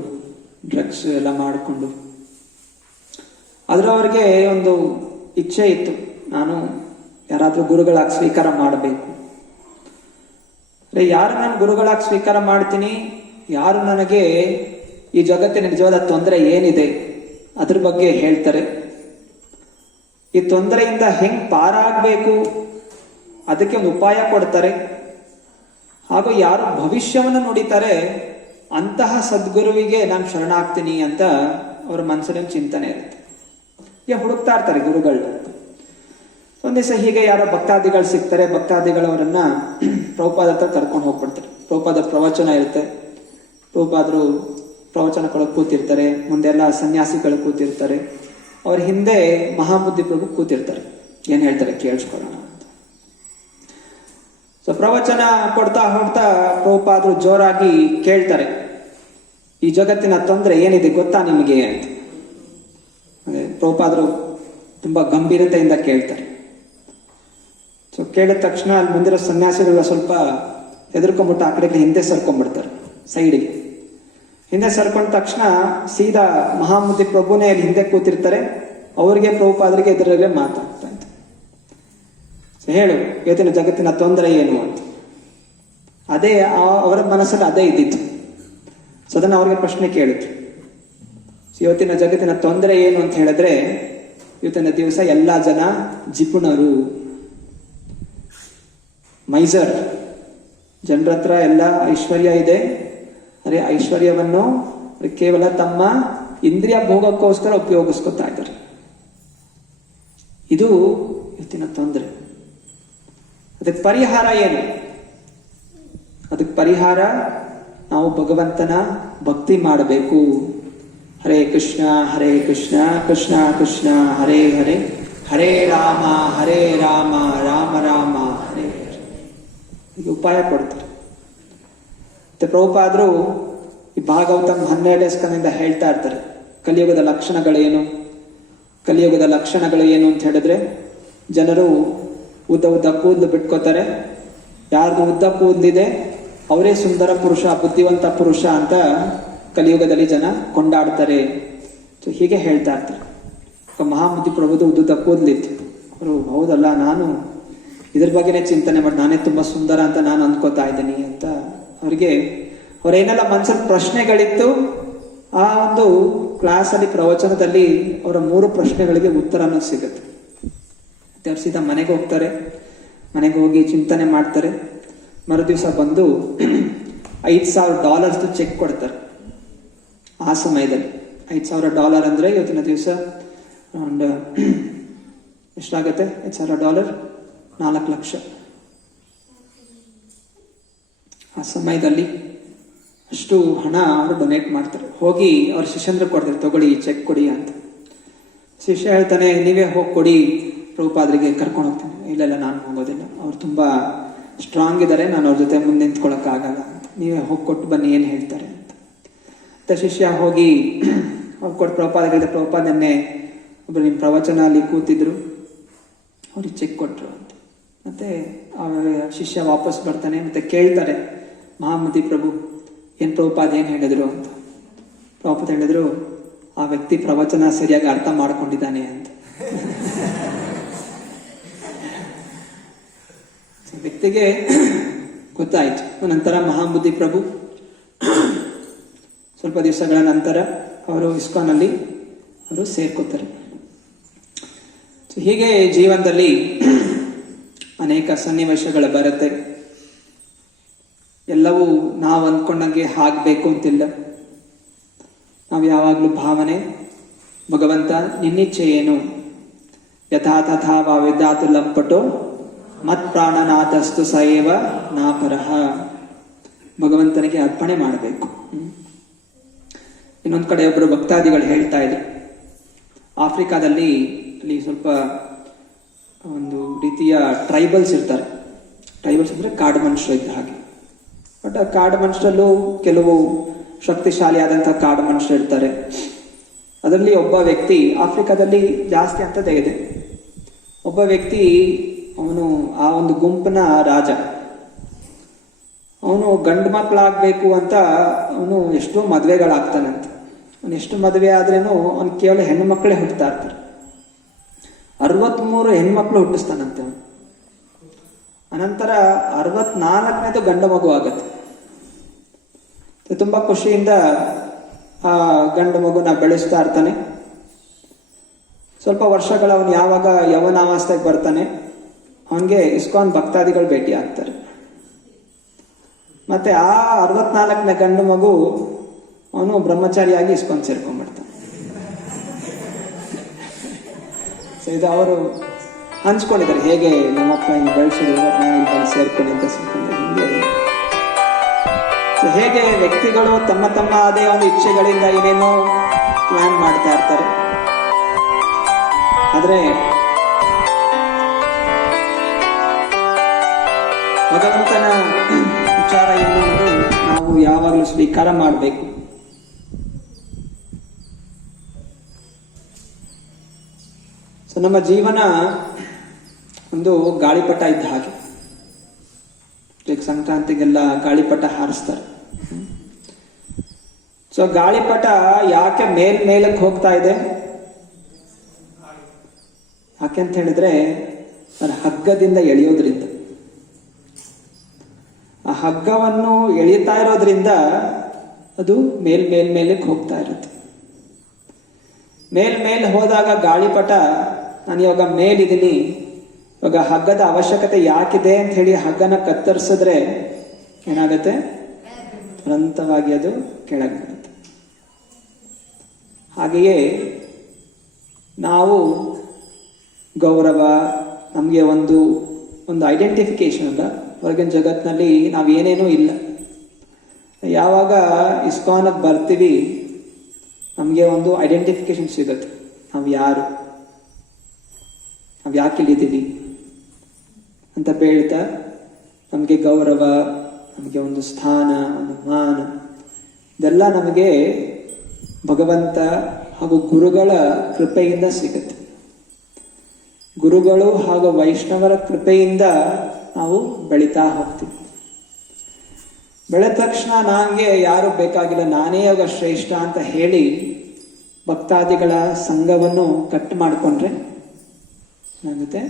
ಡ್ರಗ್ಸ್ ಎಲ್ಲ ಮಾಡಿಕೊಂಡು. ಆದ್ರೆ ಅವ್ರಿಗೆ ಒಂದು ಇಚ್ಛೆ ಇತ್ತು, ನಾನು ಯಾರಾದ್ರೂ ಗುರುಗಳಾಗಿ ಸ್ವೀಕಾರ ಮಾಡಬೇಕು. ಯಾರು ನಾನು ಗುರುಗಳಾಗಿ ಸ್ವೀಕಾರ ಮಾಡ್ತೀನಿ, ಯಾರು ನನಗೆ ಈ ಜಗತ್ತಿನ ನಿಜವಾದ ತೊಂದರೆ ಏನಿದೆ ಅದ್ರ ಬಗ್ಗೆ ಹೇಳ್ತಾರೆ, ಈ ತೊಂದರೆಯಿಂದ ಹೆಂಗ್ ಪಾರಾಗಬೇಕು ಅದಕ್ಕೆ ಒಂದು ಉಪಾಯ ಕೊಡ್ತಾರೆ, ಹಾಗೂ ಯಾರು ಭವಿಷ್ಯವನ್ನು ನುಡಿತಾರೆ ಅಂತಹ ಸದ್ಗುರುವಿಗೆ ನಾನು ಶರಣಾಗ್ತೀನಿ ಅಂತ ಅವ್ರ ಮನಸ್ಸಲ್ಲಿ ಚಿಂತನೆ ಇರುತ್ತೆ. ಈಗ ಹುಡುಕ್ತಾ ಇರ್ತಾರೆ ಗುರುಗಳು. ಒಂದ್ ದಿವಸ ಹೀಗೆ ಯಾರೋ ಭಕ್ತಾದಿಗಳು ಸಿಗ್ತಾರೆ. ಭಕ್ತಾದಿಗಳವರನ್ನ ಪ್ರಭುಪಾದ ಹತ್ರ ಕರ್ಕೊಂಡು ಹೋಗ್ಬಿಡ್ತಾರೆ. ಪ್ರಭುಪಾದ ಪ್ರವಚನ ಇರುತ್ತೆ. ಪ್ರಭುಪಾದರು ಪ್ರವಚನಗಳು ಕೂತಿರ್ತಾರೆ, ಮುಂದೆಲ್ಲ ಸನ್ಯಾಸಿಗಳು ಕೂತಿರ್ತಾರೆ, ಅವ್ರ ಹಿಂದೆ ಮಹಾಬುದ್ಧಿ ಪ್ರಭು ಕೂತಿರ್ತಾರೆ. ಏನ್ ಹೇಳ್ತಾರೆ ಕೇಳಿಸ್ಕೊಳ್ಳೋಣ ಅಂತ. ಸೊ ಪ್ರವಚನ ಕೊಡ್ತಾ ಹೋಗ್ತಾ ಪ್ರಭುಪಾದರು ಜೋರಾಗಿ ಕೇಳ್ತಾರೆ, ಈ ಜಗತ್ತಿನ ತೊಂದರೆ ಏನಿದೆ ಗೊತ್ತಾ ನಿಮಗೆ ಅಂತ. ಪ್ರಭುಪಾದರು ತುಂಬಾ ಗಂಭೀರತೆಯಿಂದ ಕೇಳ್ತಾರೆ. ಸೊ ಕೇಳಿದ ತಕ್ಷಣ ಅಲ್ಲಿ ಮುಂದಿರೋ ಸನ್ಯಾಸಿಗಳ ಸ್ವಲ್ಪ ಹೆದರ್ಕೊಂಡ್ಬಿಟ್ಟು ಆ ಕಡೆಗೆ ಹಿಂದೆ ಸರ್ಕೊಂಡ್ಬಿಡ್ತಾರೆ, ಸೈಡಿಗೆ ಹಿಂದೆ ಸರ್ಕೊಂಡ ತಕ್ಷಣ ಸೀದಾ ಮಹಾಮುದ್ದಿ ಪ್ರಭುನೇ ಅಲ್ಲಿ ಹಿಂದೆ ಕೂತಿರ್ತಾರೆ. ಅವರಿಗೆ ಪ್ರಭುಪಾದರಿಗೆ ಎದುರಲ್ಲೇ ಮಾತಾಡ್ತಾ ಇತ್ತು. ಹೇಳು, ಇವತ್ತಿನ ಜಗತ್ತಿನ ತೊಂದರೆ ಏನು ಅಂತ. ಅದೇ ಅವರ ಮನಸ್ಸಲ್ಲಿ ಅದೇ ಇದ್ದಿತ್ತು. ಸೊ ಅದನ್ನ ಅವ್ರಿಗೆ ಪ್ರಶ್ನೆ ಕೇಳಿದ್ರು, ಇವತ್ತಿನ ಜಗತ್ತಿನ ತೊಂದರೆ ಏನು ಅಂತ ಹೇಳಿದ್ರೆ, ಇವತ್ತಿನ ದಿವಸ ಎಲ್ಲಾ ಜನ ಜಿಪುಣರು, ಮೈಸರ್, ಜನರ ಹತ್ರ ಎಲ್ಲ ಐಶ್ವರ್ಯ ಇದೆ. ಅರೆ ಐಶ್ವರ್ಯವನ್ನು ಕೇವಲ ತಮ್ಮ ಇಂದ್ರಿಯ ಭೋಗಕ್ಕೋಸ್ಕರ ಉಪಯೋಗಿಸ್ಕೊತಾ ಇದ್ದಾರೆ. ಇದು ಇವತ್ತಿನ ತೊಂದರೆ. ಅದಕ್ಕೆ ಪರಿಹಾರ ಏನು? ಅದಕ್ಕೆ ಪರಿಹಾರ ನಾವು ಭಗವಂತನ ಭಕ್ತಿ ಮಾಡಬೇಕು. ಹರೇ ಕೃಷ್ಣ ಕೃಷ್ಣ ಕೃಷ್ಣ ಹರೇ ಹರೇ, ಹರೇ ರಾಮ ರಾಮ ರಾಮ ಹರೇ ಹರೇ. ಈಗ ಉಪಾಯ ಕೊಡ್ತಾರೆ. ಮತ್ತೆ ಪ್ರಭುಪಾದರು ಈ ಭಾಗವತಂ 12ನೇ ಸ್ಕಂದದಿಂದ ಹೇಳ್ತಾ ಇರ್ತಾರೆ, ಕಲಿಯುಗದ ಲಕ್ಷಣಗಳೇನು, ಕಲಿಯುಗದ ಲಕ್ಷಣಗಳು ಏನು ಅಂತ ಹೇಳಿದ್ರೆ, ಜನರು ಉದ್ದ ಕೂದಲು ಬಿಟ್ಕೋತಾರೆ. ಯಾರ್ದು ಉದ್ದ ಕೂದಲಿದೆ ಅವರೇ ಸುಂದರ ಪುರುಷ, ಬುದ್ಧಿವಂತ ಪುರುಷ ಅಂತ ಕಲಿಯುಗದಲ್ಲಿ ಜನ ಕೊಂಡಾಡ್ತಾರೆ. ಸೊ ಹೀಗೆ ಹೇಳ್ತಾ ಇರ್ತಾರೆ. ಮಹಾಬುದ್ಧಿ ಪ್ರಭುದು ಉದ್ದ ಕೂದಲಿತ್ತು. ಅವರು ಹೌದಲ್ಲ, ನಾನು ಇದ್ರ ಬಗ್ಗೆನೇ ಚಿಂತನೆ ಮಾಡಿ ನಾನೇ ತುಂಬಾ ಸುಂದರ ಅಂತ ನಾನು ಅನ್ಕೋತಾ ಇದ್ದೀನಿ ಅಂತ ಅವ್ರಿಗೆ ಅವರೇನೆಲ್ಲ ಮನಸ್ಸಲ್ಲಿ ಪ್ರಶ್ನೆಗಳಿತ್ತು. ಆ ಒಂದು ಕ್ಲಾಸಲ್ಲಿ ಪ್ರವಚನದಲ್ಲಿ ಅವರ 3 ಪ್ರಶ್ನೆಗಳಿಗೆ ಉತ್ತರನೂ ಸಿಗುತ್ತೆ. ಅವ್ರು ಸೀದಾ ಮನೆಗೆ ಹೋಗ್ತಾರೆ. ಮನೆಗೆ ಹೋಗಿ ಚಿಂತನೆ ಮಾಡ್ತಾರೆ. ಮರುದಿವಸ ಬಂದು $5,000 ಚೆಕ್ ಕೊಡ್ತಾರೆ. ಆ ಸಮಯದಲ್ಲಿ $5,000 ಅಂದ್ರೆ ಇವತ್ತಿನ ದಿವಸ ಅರೌಂಡ್ ಎಷ್ಟಾಗತ್ತೆ? $5,000 4 ಲಕ್ಷ. ಆ ಸಮಯದಲ್ಲಿ ಅಷ್ಟು ಹಣ ಅವರು ಡೊನೇಟ್ ಮಾಡ್ತಾರೆ. ಹೋಗಿ ಅವ್ರ ಶಿಷ್ಯಂದ್ರ ಕೊಡ್ತಾರೆ, ತಗೊಳ್ಳಿ ಚೆಕ್ ಕೊಡಿ ಅಂತ. ಶಿಷ್ಯ ಹೇಳ್ತಾನೆ, ನೀವೇ ಹೋಗಿ ಕೊಡಿ, ಪ್ರಭುಪಾದರಿಗೆ ಕರ್ಕೊಂಡು ಹೋಗ್ತೀನಿ. ಇಲ್ಲ ನಾನು ಹೋಗೋದಿಲ್ಲ, ಅವ್ರು ತುಂಬಾ ಸ್ಟ್ರಾಂಗ್ ಇದ್ದಾರೆ, ನಾನು ಅವ್ರ ಜೊತೆ ಮುಂದೆ ನಿಂತ್ಕೊಳಕ್ ಆಗಲ್ಲ ಅಂತ. ನೀವೇ ಹೋಗಿ ಕೊಟ್ಟು ಬನ್ನಿ, ಏನ್ ಹೇಳ್ತಾರೆ ಅಂತ. ಮತ್ತೆ ಶಿಷ್ಯ ಹೋಗಿ ಅವ್ರು ಕೊಟ್ಟು ಪ್ರಭುಪಾದರಿಗೆ, ಪ್ರಭುಪಾದ ನಿನ್ನೆ ಒಬ್ರು ನಿಮ್ಮ ಪ್ರವಚನ ಅಲ್ಲಿ ಕೂತಿದ್ರು, ಅವ್ರಿಗೆ ಚೆಕ್ ಕೊಟ್ರು ಅಂತ. ಮತ್ತೆ ಶಿಷ್ಯ ವಾಪಸ್ ಬರ್ತಾನೆ. ಮತ್ತೆ ಕೇಳ್ತಾರೆ ಮಹಾಮತಿ ಪ್ರಭು, ಏನ್ ಪ್ರಭುಪಾದ ಏನ್ ಹೇಳಿದ್ರು ಅಂತ. ಪ್ರಭುಪಾದ ಹೇಳಿದ್ರು, ಆ ವ್ಯಕ್ತಿ ಪ್ರವಚನ ಸರಿಯಾಗಿ ಅರ್ಥ ಮಾಡ್ಕೊಂಡಿದ್ದಾನೆ ಅಂತ. ವ್ಯಕ್ತಿಗೆ ಗೊತ್ತಾಯ್ತು. ನಂತರ ಮಹಾಬುದ್ಧಿ ಪ್ರಭು ಸ್ವಲ್ಪ ದಿವಸಗಳ ನಂತರ ಅವರು ಇಸ್ಕಾನ್ ಅಲ್ಲಿ ಅವರು ಸೇರ್ಕೋತಾರೆ. ಹೀಗೆ ಜೀವನದಲ್ಲಿ ಅನೇಕ ಸನ್ನಿವೇಶಗಳು ಬರುತ್ತೆ. ಎಲ್ಲವೂ ನಾವು ಅಂದ್ಕೊಂಡಂಗೆ ಆಗ್ಬೇಕು ಅಂತಿಲ್ಲ. ನಾವು ಯಾವಾಗ್ಲೂ ಭಾವನೆ, ಭಗವಂತ ನಿನ್ನಿಚ್ಛೆ ಏನು, ಯಥಾ ತಥಾ ವೇದಾತು ಲಂಪಟೋ ಮತ್ ಪ್ರಾಣನಾಥಸ್ತು ಸಯೇವ ನಾಪರಹ. ಭಗವಂತನಿಗೆ ಅರ್ಪಣೆ ಮಾಡಬೇಕು. ಇನ್ನೊಂದ್ ಕಡೆ ಒಬ್ಬರು ಭಕ್ತಾದಿಗಳು ಹೇಳ್ತಾ ಇದ್ರು, ಆಫ್ರಿಕಾದಲ್ಲಿ ಅಲ್ಲಿ ಸ್ವಲ್ಪ ಒಂದು ರೀತಿಯ ಟ್ರೈಬಲ್ಸ್ ಇರ್ತಾರೆ. ಟ್ರೈಬಲ್ಸ್ ಅಂದ್ರೆ ಕಾಡು ಮನುಷ್ಯರು ಇದ್ದ ಹಾಗೆ. ಬಟ್ ಆ ಕಾಡು ಮನುಷ್ಯರಲ್ಲೂ ಕೆಲವು ಶಕ್ತಿಶಾಲಿ ಆದಂತಹ ಕಾಡು ಮನುಷ್ಯರು ಇರ್ತಾರೆ. ಅದರಲ್ಲಿ ಒಬ್ಬ ವ್ಯಕ್ತಿ, ಆಫ್ರಿಕಾದಲ್ಲಿ ಜಾಸ್ತಿ ಅಂತದೇ ಇದೆ, ಒಬ್ಬ ವ್ಯಕ್ತಿ ಅವನು ಆ ಒಂದು ಗುಂಪಿನ ರಾಜ. ಅವನು ಗಂಡು ಮಕ್ಕಳಾಗ್ಬೇಕು ಅಂತ ಅವನು ಎಷ್ಟೋ ಮದುವೆಗಳಾಗ್ತಾನಂತೆ. ಅವನು ಎಷ್ಟು ಮದುವೆ ಆದ್ರೇನು ಅವನು ಕೇವಲ ಹೆಣ್ಣು ಮಕ್ಕಳೇ ಹುಟ್ಟುತ್ತಾ ಇರ್ತಾರೆ. 63 ಹೆಣ್ಮಕ್ಳು ಹುಟ್ಟಿಸ್ತಾನಂತೆ ಅವನು. ಅನಂತರ 64ನೇದು ಗಂಡು ಮಗು ಆಗತ್ತೆ. ತುಂಬಾ ಖುಷಿಯಿಂದ ಆ ಗಂಡು ಮಗುನ ಬೆಳೆಸ್ತಾ ಇರ್ತಾನೆ. ಸ್ವಲ್ಪ ವರ್ಷಗಳ ಅವನು ಯಾವಾಗ ಯೌವನಾವಸ್ಥೆಗೆ ಬರ್ತಾನೆ, ಅವನಿಗೆ ಇಸ್ಕಾನ್ ಭಕ್ತಾದಿಗಳು ಭೇಟಿ ಆಗ್ತಾರೆ. ಮತ್ತೆ ಆ 64ನೇ ಗಂಡು ಮಗು ಅವನು ಬ್ರಹ್ಮಚಾರಿಯಾಗಿ ಇಸ್ಕಾನ್ ಸೇರ್ಕೊಂಡ್ಬಿಡ್ತಾನೆ. ಸೊ ಇದು ಅವರು ಹಂಚ್ಕೊಂಡಿದ್ದಾರೆ, ಹೇಗೆ ನಮ್ಮಪ್ಪ ಹಿಂಗೆ ಬೆಳೆಸಿದ್ರು, ನಾನು ಇಲ್ಲಿ ಬಂದು ಸೇರ್ಕೊಂಡು ಅಂತ. ಹಿಂಗೆ ಹೇಗೆ ವ್ಯಕ್ತಿಗಳು ತಮ್ಮ ತಮ್ಮ ಅದೇ ಒಂದು ಇಚ್ಛೆಗಳಿಂದ ಏನೇನೋ ಪ್ಲಾನ್ ಮಾಡ್ತಾ ಇರ್ತಾರೆ, ಆದ್ರೆ ಭಗವಂತನ ವಿಚಾರ ಎನ್ನುವುದು ನಾವು ಯಾವಾಗಲೂ ಸ್ವೀಕಾರ ಮಾಡಬೇಕು. ಸೊ ನಮ್ಮ ಜೀವನ ಒಂದು ಗಾಳಿಪಟ ಇದ್ದ ಹಾಗೆ. ಈಗ ಸಂಕ್ರಾಂತಿಗೆಲ್ಲ ಗಾಳಿಪಟ ಹಾರಿಸ್ತಾರೆ. ಸೊ ಗಾಳಿಪಟ ಯಾಕೆ ಮೇಲಕ್ಕೆ ಹೋಗ್ತಾ ಇದೆ? ಯಾಕೆಂತ ಹೇಳಿದ್ರೆ ಹಗ್ಗದಿಂದ ಎಳೆಯೋದ್ರಿಂದ. ಆ ಹಗ್ಗವನ್ನು ಎಳಿತಾ ಇರೋದ್ರಿಂದ ಅದು ಮೇಲಕ್ಕೆ ಹೋಗ್ತಾ ಇರುತ್ತೆ. ಮೇಲ್ ಹೋದಾಗ ಗಾಳಿಪಟ, ನಾನು ಇವಾಗ ಮೇಲಿದ್ದೀನಿ, ಇವಾಗ ಹಗ್ಗದ ಅವಶ್ಯಕತೆ ಯಾಕಿದೆ ಅಂತ ಹೇಳಿ ಹಗ್ಗನ ಕತ್ತರಿಸಿದ್ರೆ ಏನಾಗುತ್ತೆ? ತುರಂತವಾಗಿ ಅದು ಕೆಳಗೆ ಬರುತ್ತೆ. ಹಾಗೆಯೇ ನಾವು ಗೌರವ, ನಮಗೆ ಒಂದು ಐಡೆಂಟಿಫಿಕೇಶನ್ ಅಲ್ಲ, ಹೊರಗಿನ ಜಗತ್ತಿನಲ್ಲಿ ನಾವೇನೇನೂ ಇಲ್ಲ. ಯಾವಾಗ ಇಸ್ಕಾನ್ಗೆ ಬರ್ತೀವಿ ನಮಗೆ ಒಂದು ಐಡೆಂಟಿಫಿಕೇಶನ್ ಸಿಗುತ್ತೆ. ನಾವು ಯಾರು, ನಾವು ಯಾಕೆ ಇಲ್ಲಿದ್ದೀವಿ ಅಂತ ಬೇಳ್ತಾ ನಮಗೆ ಗೌರವ, ನಮಗೆ ಒಂದು ಸ್ಥಾನ, ಒಂದು ಮಾನ, ಇದೆಲ್ಲ ನಮಗೆ ಭಗವಂತ ಹಾಗೂ ಗುರುಗಳ ಕೃಪೆಯಿಂದ ಸಿಗುತ್ತೆ. ಗುರುಗಳು ಹಾಗೂ ವೈಷ್ಣವರ ಕೃಪೆಯಿಂದ ನಾವು ಬೆಳೀತಾ ಹೋಗ್ತೀವಿ. ಬೆಳೆದ ತಕ್ಷಣ ನನಗೆ ಯಾರು ಬೇಕಾಗಿಲ್ಲ, ನಾನೇ ಇವಾಗ ಶ್ರೇಷ್ಠ ಅಂತ ಹೇಳಿ ಭಕ್ತಾದಿಗಳ ಸಂಘವನ್ನು ಕಟ್ ಮಾಡಿಕೊಂಡ್ರೆ ಏನಾಗುತ್ತೆ?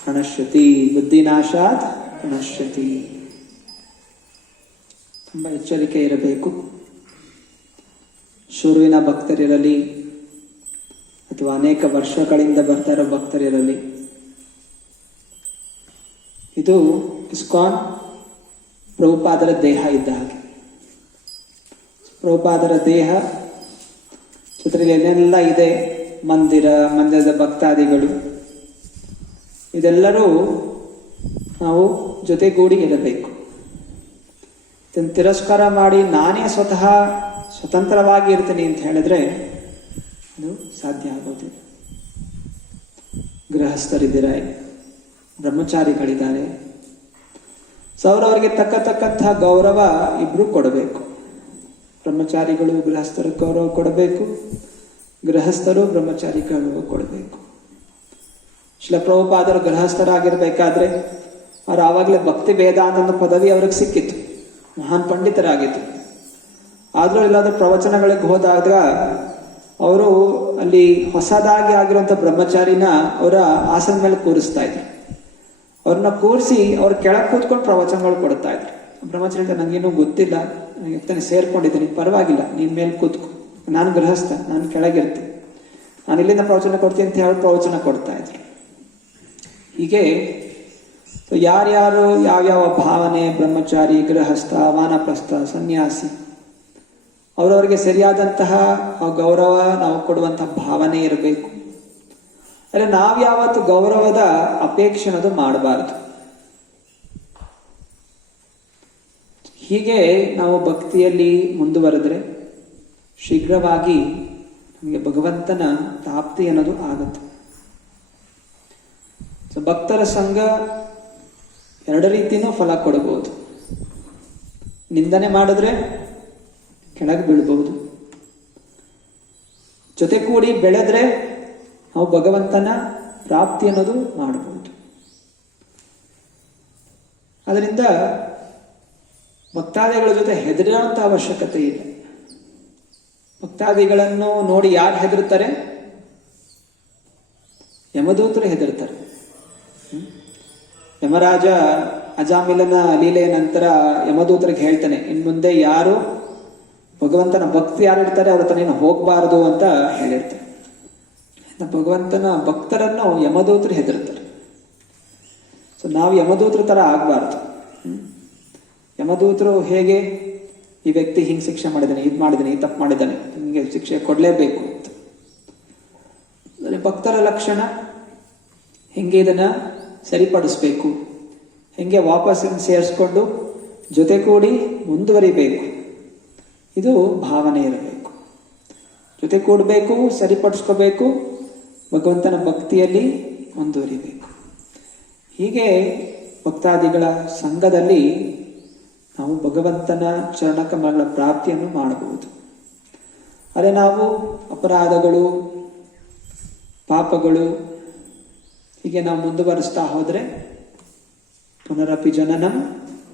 ಪ್ರಣಶ್ಯತಿ ಬುದ್ಧಿನಾಶಾತ್ ಪ್ರಣಶ್ಯತಿ. ತುಂಬಾ ಎಚ್ಚರಿಕೆ ಇರಬೇಕು. ಶುರುವಿನ ಭಕ್ತರಿರಲಿ ಅಥವಾ ಅನೇಕ ವರ್ಷಗಳಿಂದ ಬರ್ತಾ ಇರೋ ಭಕ್ತರಿರಲಿ, ಇದು ಇಸ್ಕಾನ್ ಪ್ರಭುಪಾದರ ದೇಹ ಇದ್ದ ಹಾಗೆ. ಪ್ರಭುಪಾದರ ದೇಹ ಜೊತೆಗೆ ಏನೆಲ್ಲ ಇದೆ, ಮಂದಿರದ ಭಕ್ತಾದಿಗಳು, ಇದೆಲ್ಲರೂ ನಾವು ಜೊತೆಗೂಡಿ ಇರಬೇಕು. ಇದನ್ನು ತಿರಸ್ಕಾರ ಮಾಡಿ ನಾನೇ ಸ್ವತಃ ಸ್ವತಂತ್ರವಾಗಿ ಇರ್ತೀನಿ ಅಂತ ಹೇಳಿದ್ರೆ ಅದು ಸಾಧ್ಯ ಆಗೋದಿಲ್ಲ. ಗೃಹಸ್ಥರಿದ್ದೀರ, ಬ್ರಹ್ಮಚಾರಿಗಳಿದ್ದಾರೆ. ಸೊ ಅವರವರಿಗೆ ತಕ್ಕಂತಹ ಗೌರವ ಇಬ್ರು ಕೊಡಬೇಕು. ಬ್ರಹ್ಮಚಾರಿಗಳು ಗೃಹಸ್ಥರು ಗೌರವ ಕೊಡಬೇಕು, ಗೃಹಸ್ಥರು ಬ್ರಹ್ಮಚಾರಿಗಳು ಕೊಡಬೇಕು. ಶ್ರೀಲ ಪ್ರಭುಪಾದರು ಗೃಹಸ್ಥರಾಗಿರ್ಬೇಕಾದ್ರೆ ಅವ್ರು ಆವಾಗಲೇ ಭಕ್ತಿ ವೇದಾಂತ ಅನ್ನೋ ಪದವಿ ಅವ್ರಿಗೆ ಸಿಕ್ಕಿತ್ತು, ಮಹಾನ್ ಪಂಡಿತರಾಗಿತ್ತು. ಆದ್ರೂ ಇಲ್ಲಾದ್ರೂ ಪ್ರವಚನಗಳಿಗೆ ಹೋದಾಗ ಅವರು ಅಲ್ಲಿ ಹೊಸದಾಗಿ ಆಗಿರುವಂತ ಬ್ರಹ್ಮಚಾರಿನ ಅವರ ಆಸನ ಮೇಲೆ ಕೂರಿಸ್ತಾ ಇದ್ರು. ಅವ್ರನ್ನ ಕೂರಿಸಿ ಅವ್ರ ಕೆಳಗೆ ಕೂತ್ಕೊಂಡು ಪ್ರವಚನಗಳು ಕೊಡ್ತಾ ಇದ್ರು. ಬ್ರಹ್ಮಚಾರಿ ನಂಗೇನು ಗೊತ್ತಿಲ್ಲ, ನಾನು ಸೇರ್ಕೊಂಡಿದ್ದೀನಿ, ಪರವಾಗಿಲ್ಲ, ನೀನ್ ಮೇಲೆ ಕೂತ್ಕೊ, ನಾನು ಗೃಹಸ್ಥ, ನಾನು ಕೆಳಗಿರ್ತೀನಿ, ನಾನು ಇಲ್ಲಿಂದ ಪ್ರವಚನ ಕೊಡ್ತೀನಿ ಅಂತ ಹೇಳಿ ಪ್ರವಚನ ಕೊಡ್ತಾ ಇದ್ರು. ಹೀಗೆ ಯಾರ್ಯಾರು ಯಾವ್ಯಾವ ಭಾವನೆ, ಬ್ರಹ್ಮಚಾರಿ, ಗೃಹಸ್ಥ, ವಾನಪ್ರಸ್ಥ, ಸನ್ಯಾಸಿ, ಅವರವರಿಗೆ ಸರಿಯಾದಂತಹ ಗೌರವ ನಾವು ಕೊಡುವಂತಹ ಭಾವನೆ ಇರಬೇಕು. ಅಂದ್ರೆ ನಾವ್ಯಾವತ್ತು ಗೌರವದ ಅಪೇಕ್ಷೆ ಅನ್ನೋದು ಮಾಡಬಾರದು. ಹೀಗೆ ನಾವು ಭಕ್ತಿಯಲ್ಲಿ ಮುಂದುವರೆದ್ರೆ ಶೀಘ್ರವಾಗಿ ನಮಗೆ ಭಗವಂತನ ಪ್ರಾಪ್ತಿ ಅನ್ನೋದು ಆಗುತ್ತೆ. ಭಕ್ತರ ಸಂಘ ಎರಡು ರೀತಿನೂ ಫಲ ಕೊಡಬಹುದು. ನಿಂದನೆ ಮಾಡಿದ್ರೆ ಕೆಳಗೆ ಬೀಳ್ಬಹುದು, ಜೊತೆ ಕೂಡಿ ಬೆಳೆದ್ರೆ ನಾವು ಭಗವಂತನ ಪ್ರಾಪ್ತಿ ಅನ್ನೋದು ಮಾಡಬಹುದು. ಅದರಿಂದ ಭಕ್ತಾದಿಗಳ ಜೊತೆ ಹೆದರುವಂತ ಅವಶ್ಯಕತೆ ಇಲ್ಲ. ಭಕ್ತಾದಿಗಳನ್ನು ನೋಡಿ ಯಾರು ಹೆದರ್ತಾರೆ? ಯಮದೂತರು ಹೆದರ್ತಾರೆ. ಯಮರಾಜ ಅಜಾಮಿಲನ ಲೀಲೆಯ ನಂತರ ಯಮದೂತರಿಗೆ ಹೇಳ್ತಾನೆ, ಇನ್ ಮುಂದೆ ಯಾರು ಭಗವಂತನ ಭಕ್ತಿ ಯಾರಿರ್ತಾರೆ ಅವ್ರ ತನೇನು ಹೋಗ್ಬಾರದು ಅಂತ ಹೇಳಿರ್ತಾರೆ. ಭಗವಂತನ ಭಕ್ತರನ್ನು ಯಮದೂತರು ಹೆದರ್ತಾರೆ. ಸೊ ನಾವು ಯಮದೂತರ ತರ ಆಗ್ಬಾರ್ದು. ಯಮದೂತರು ಹೇಗೆ, ಈ ವ್ಯಕ್ತಿ ಹಿಂಗ್ ಶಿಕ್ಷೆ ಮಾಡಿದ್ದಾನೆ, ಇದು ಮಾಡಿದ್ದಾನೆ, ಈ ತಪ್ಪು ಮಾಡಿದ್ದಾನೆ, ಹಿಂಗೆ ಶಿಕ್ಷೆ ಕೊಡ್ಲೇಬೇಕು ಅಂತ. ಭಕ್ತರ ಲಕ್ಷಣ ಹೆಂಗೆ ಇದನ್ನ ಸರಿಪಡಿಸ್ಬೇಕು, ಹೆಂಗೆ ವಾಪಸ್ ಸೇರಿಸ್ಕೊಂಡು ಜೊತೆಗೂಡಿ ಮುಂದುವರಿಬೇಕು. ಇದು ಭಾವನೆ ಇರಬೇಕು. ಜೊತೆ ಕೂಡಬೇಕು, ಸರಿಪಡಿಸ್ಕೋಬೇಕು, ಭಗವಂತನ ಭಕ್ತಿಯಲ್ಲಿ ಮುಂದುವರಿಬೇಕು. ಹೀಗೆ ಭಕ್ತಾದಿಗಳ ಸಂಘದಲ್ಲಿ ನಾವು ಭಗವಂತನ ಚರಣಕಮಲಗಳ ಪ್ರಾಪ್ತಿಯನ್ನು ಮಾಡಬಹುದು. ಅದೇ ನಾವು ಅಪರಾಧಗಳು, ಪಾಪಗಳು ಹೀಗೆ ನಾವು ಮುಂದುವರಿಸ್ತಾ ಹೋದರೆ ಪುನರಪಿ ಜನನಂ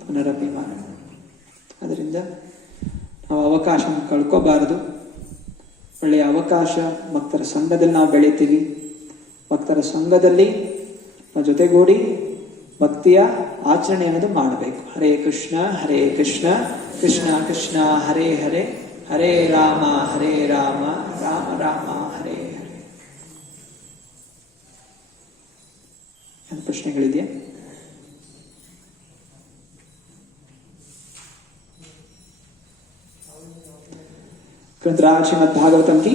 ಪುನರಪಿ ಮರಣಂ. ಅದರಿಂದ ನಾವು ಅವಕಾಶ ಕಳ್ಕೋಬಾರದು. ಒಳ್ಳೆಯ ಅವಕಾಶ, ಭಕ್ತರ ಸಂಘದಲ್ಲಿ ನಾವು ಬೆಳಿತೀವಿ. ಭಕ್ತರ ಸಂಘದಲ್ಲಿ ನಾವು ಜೊತೆಗೂಡಿ ಭಕ್ತಿಯ ಆಚರಣೆ ಅನ್ನೋದು ಮಾಡಬೇಕು. ಹರೇ ಕೃಷ್ಣ ಕೃಷ್ಣ ಕೃಷ್ಣ ಹರೇ ಹರೇ, ಹರೇ ರಾಮ ರಾಮ ರಾಮ ಹರೇ ಹರೇ. ಏನು ಪ್ರಶ್ನೆಗಳಿದೆಯಾ? ಗ್ರಂಥರಾಜ್ ಶ್ರೀಮದ್ ಭಾಗವತಂ ಕಿ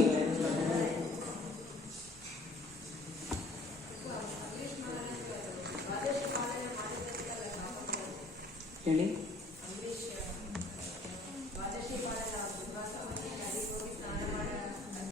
ಹೇಳಿ.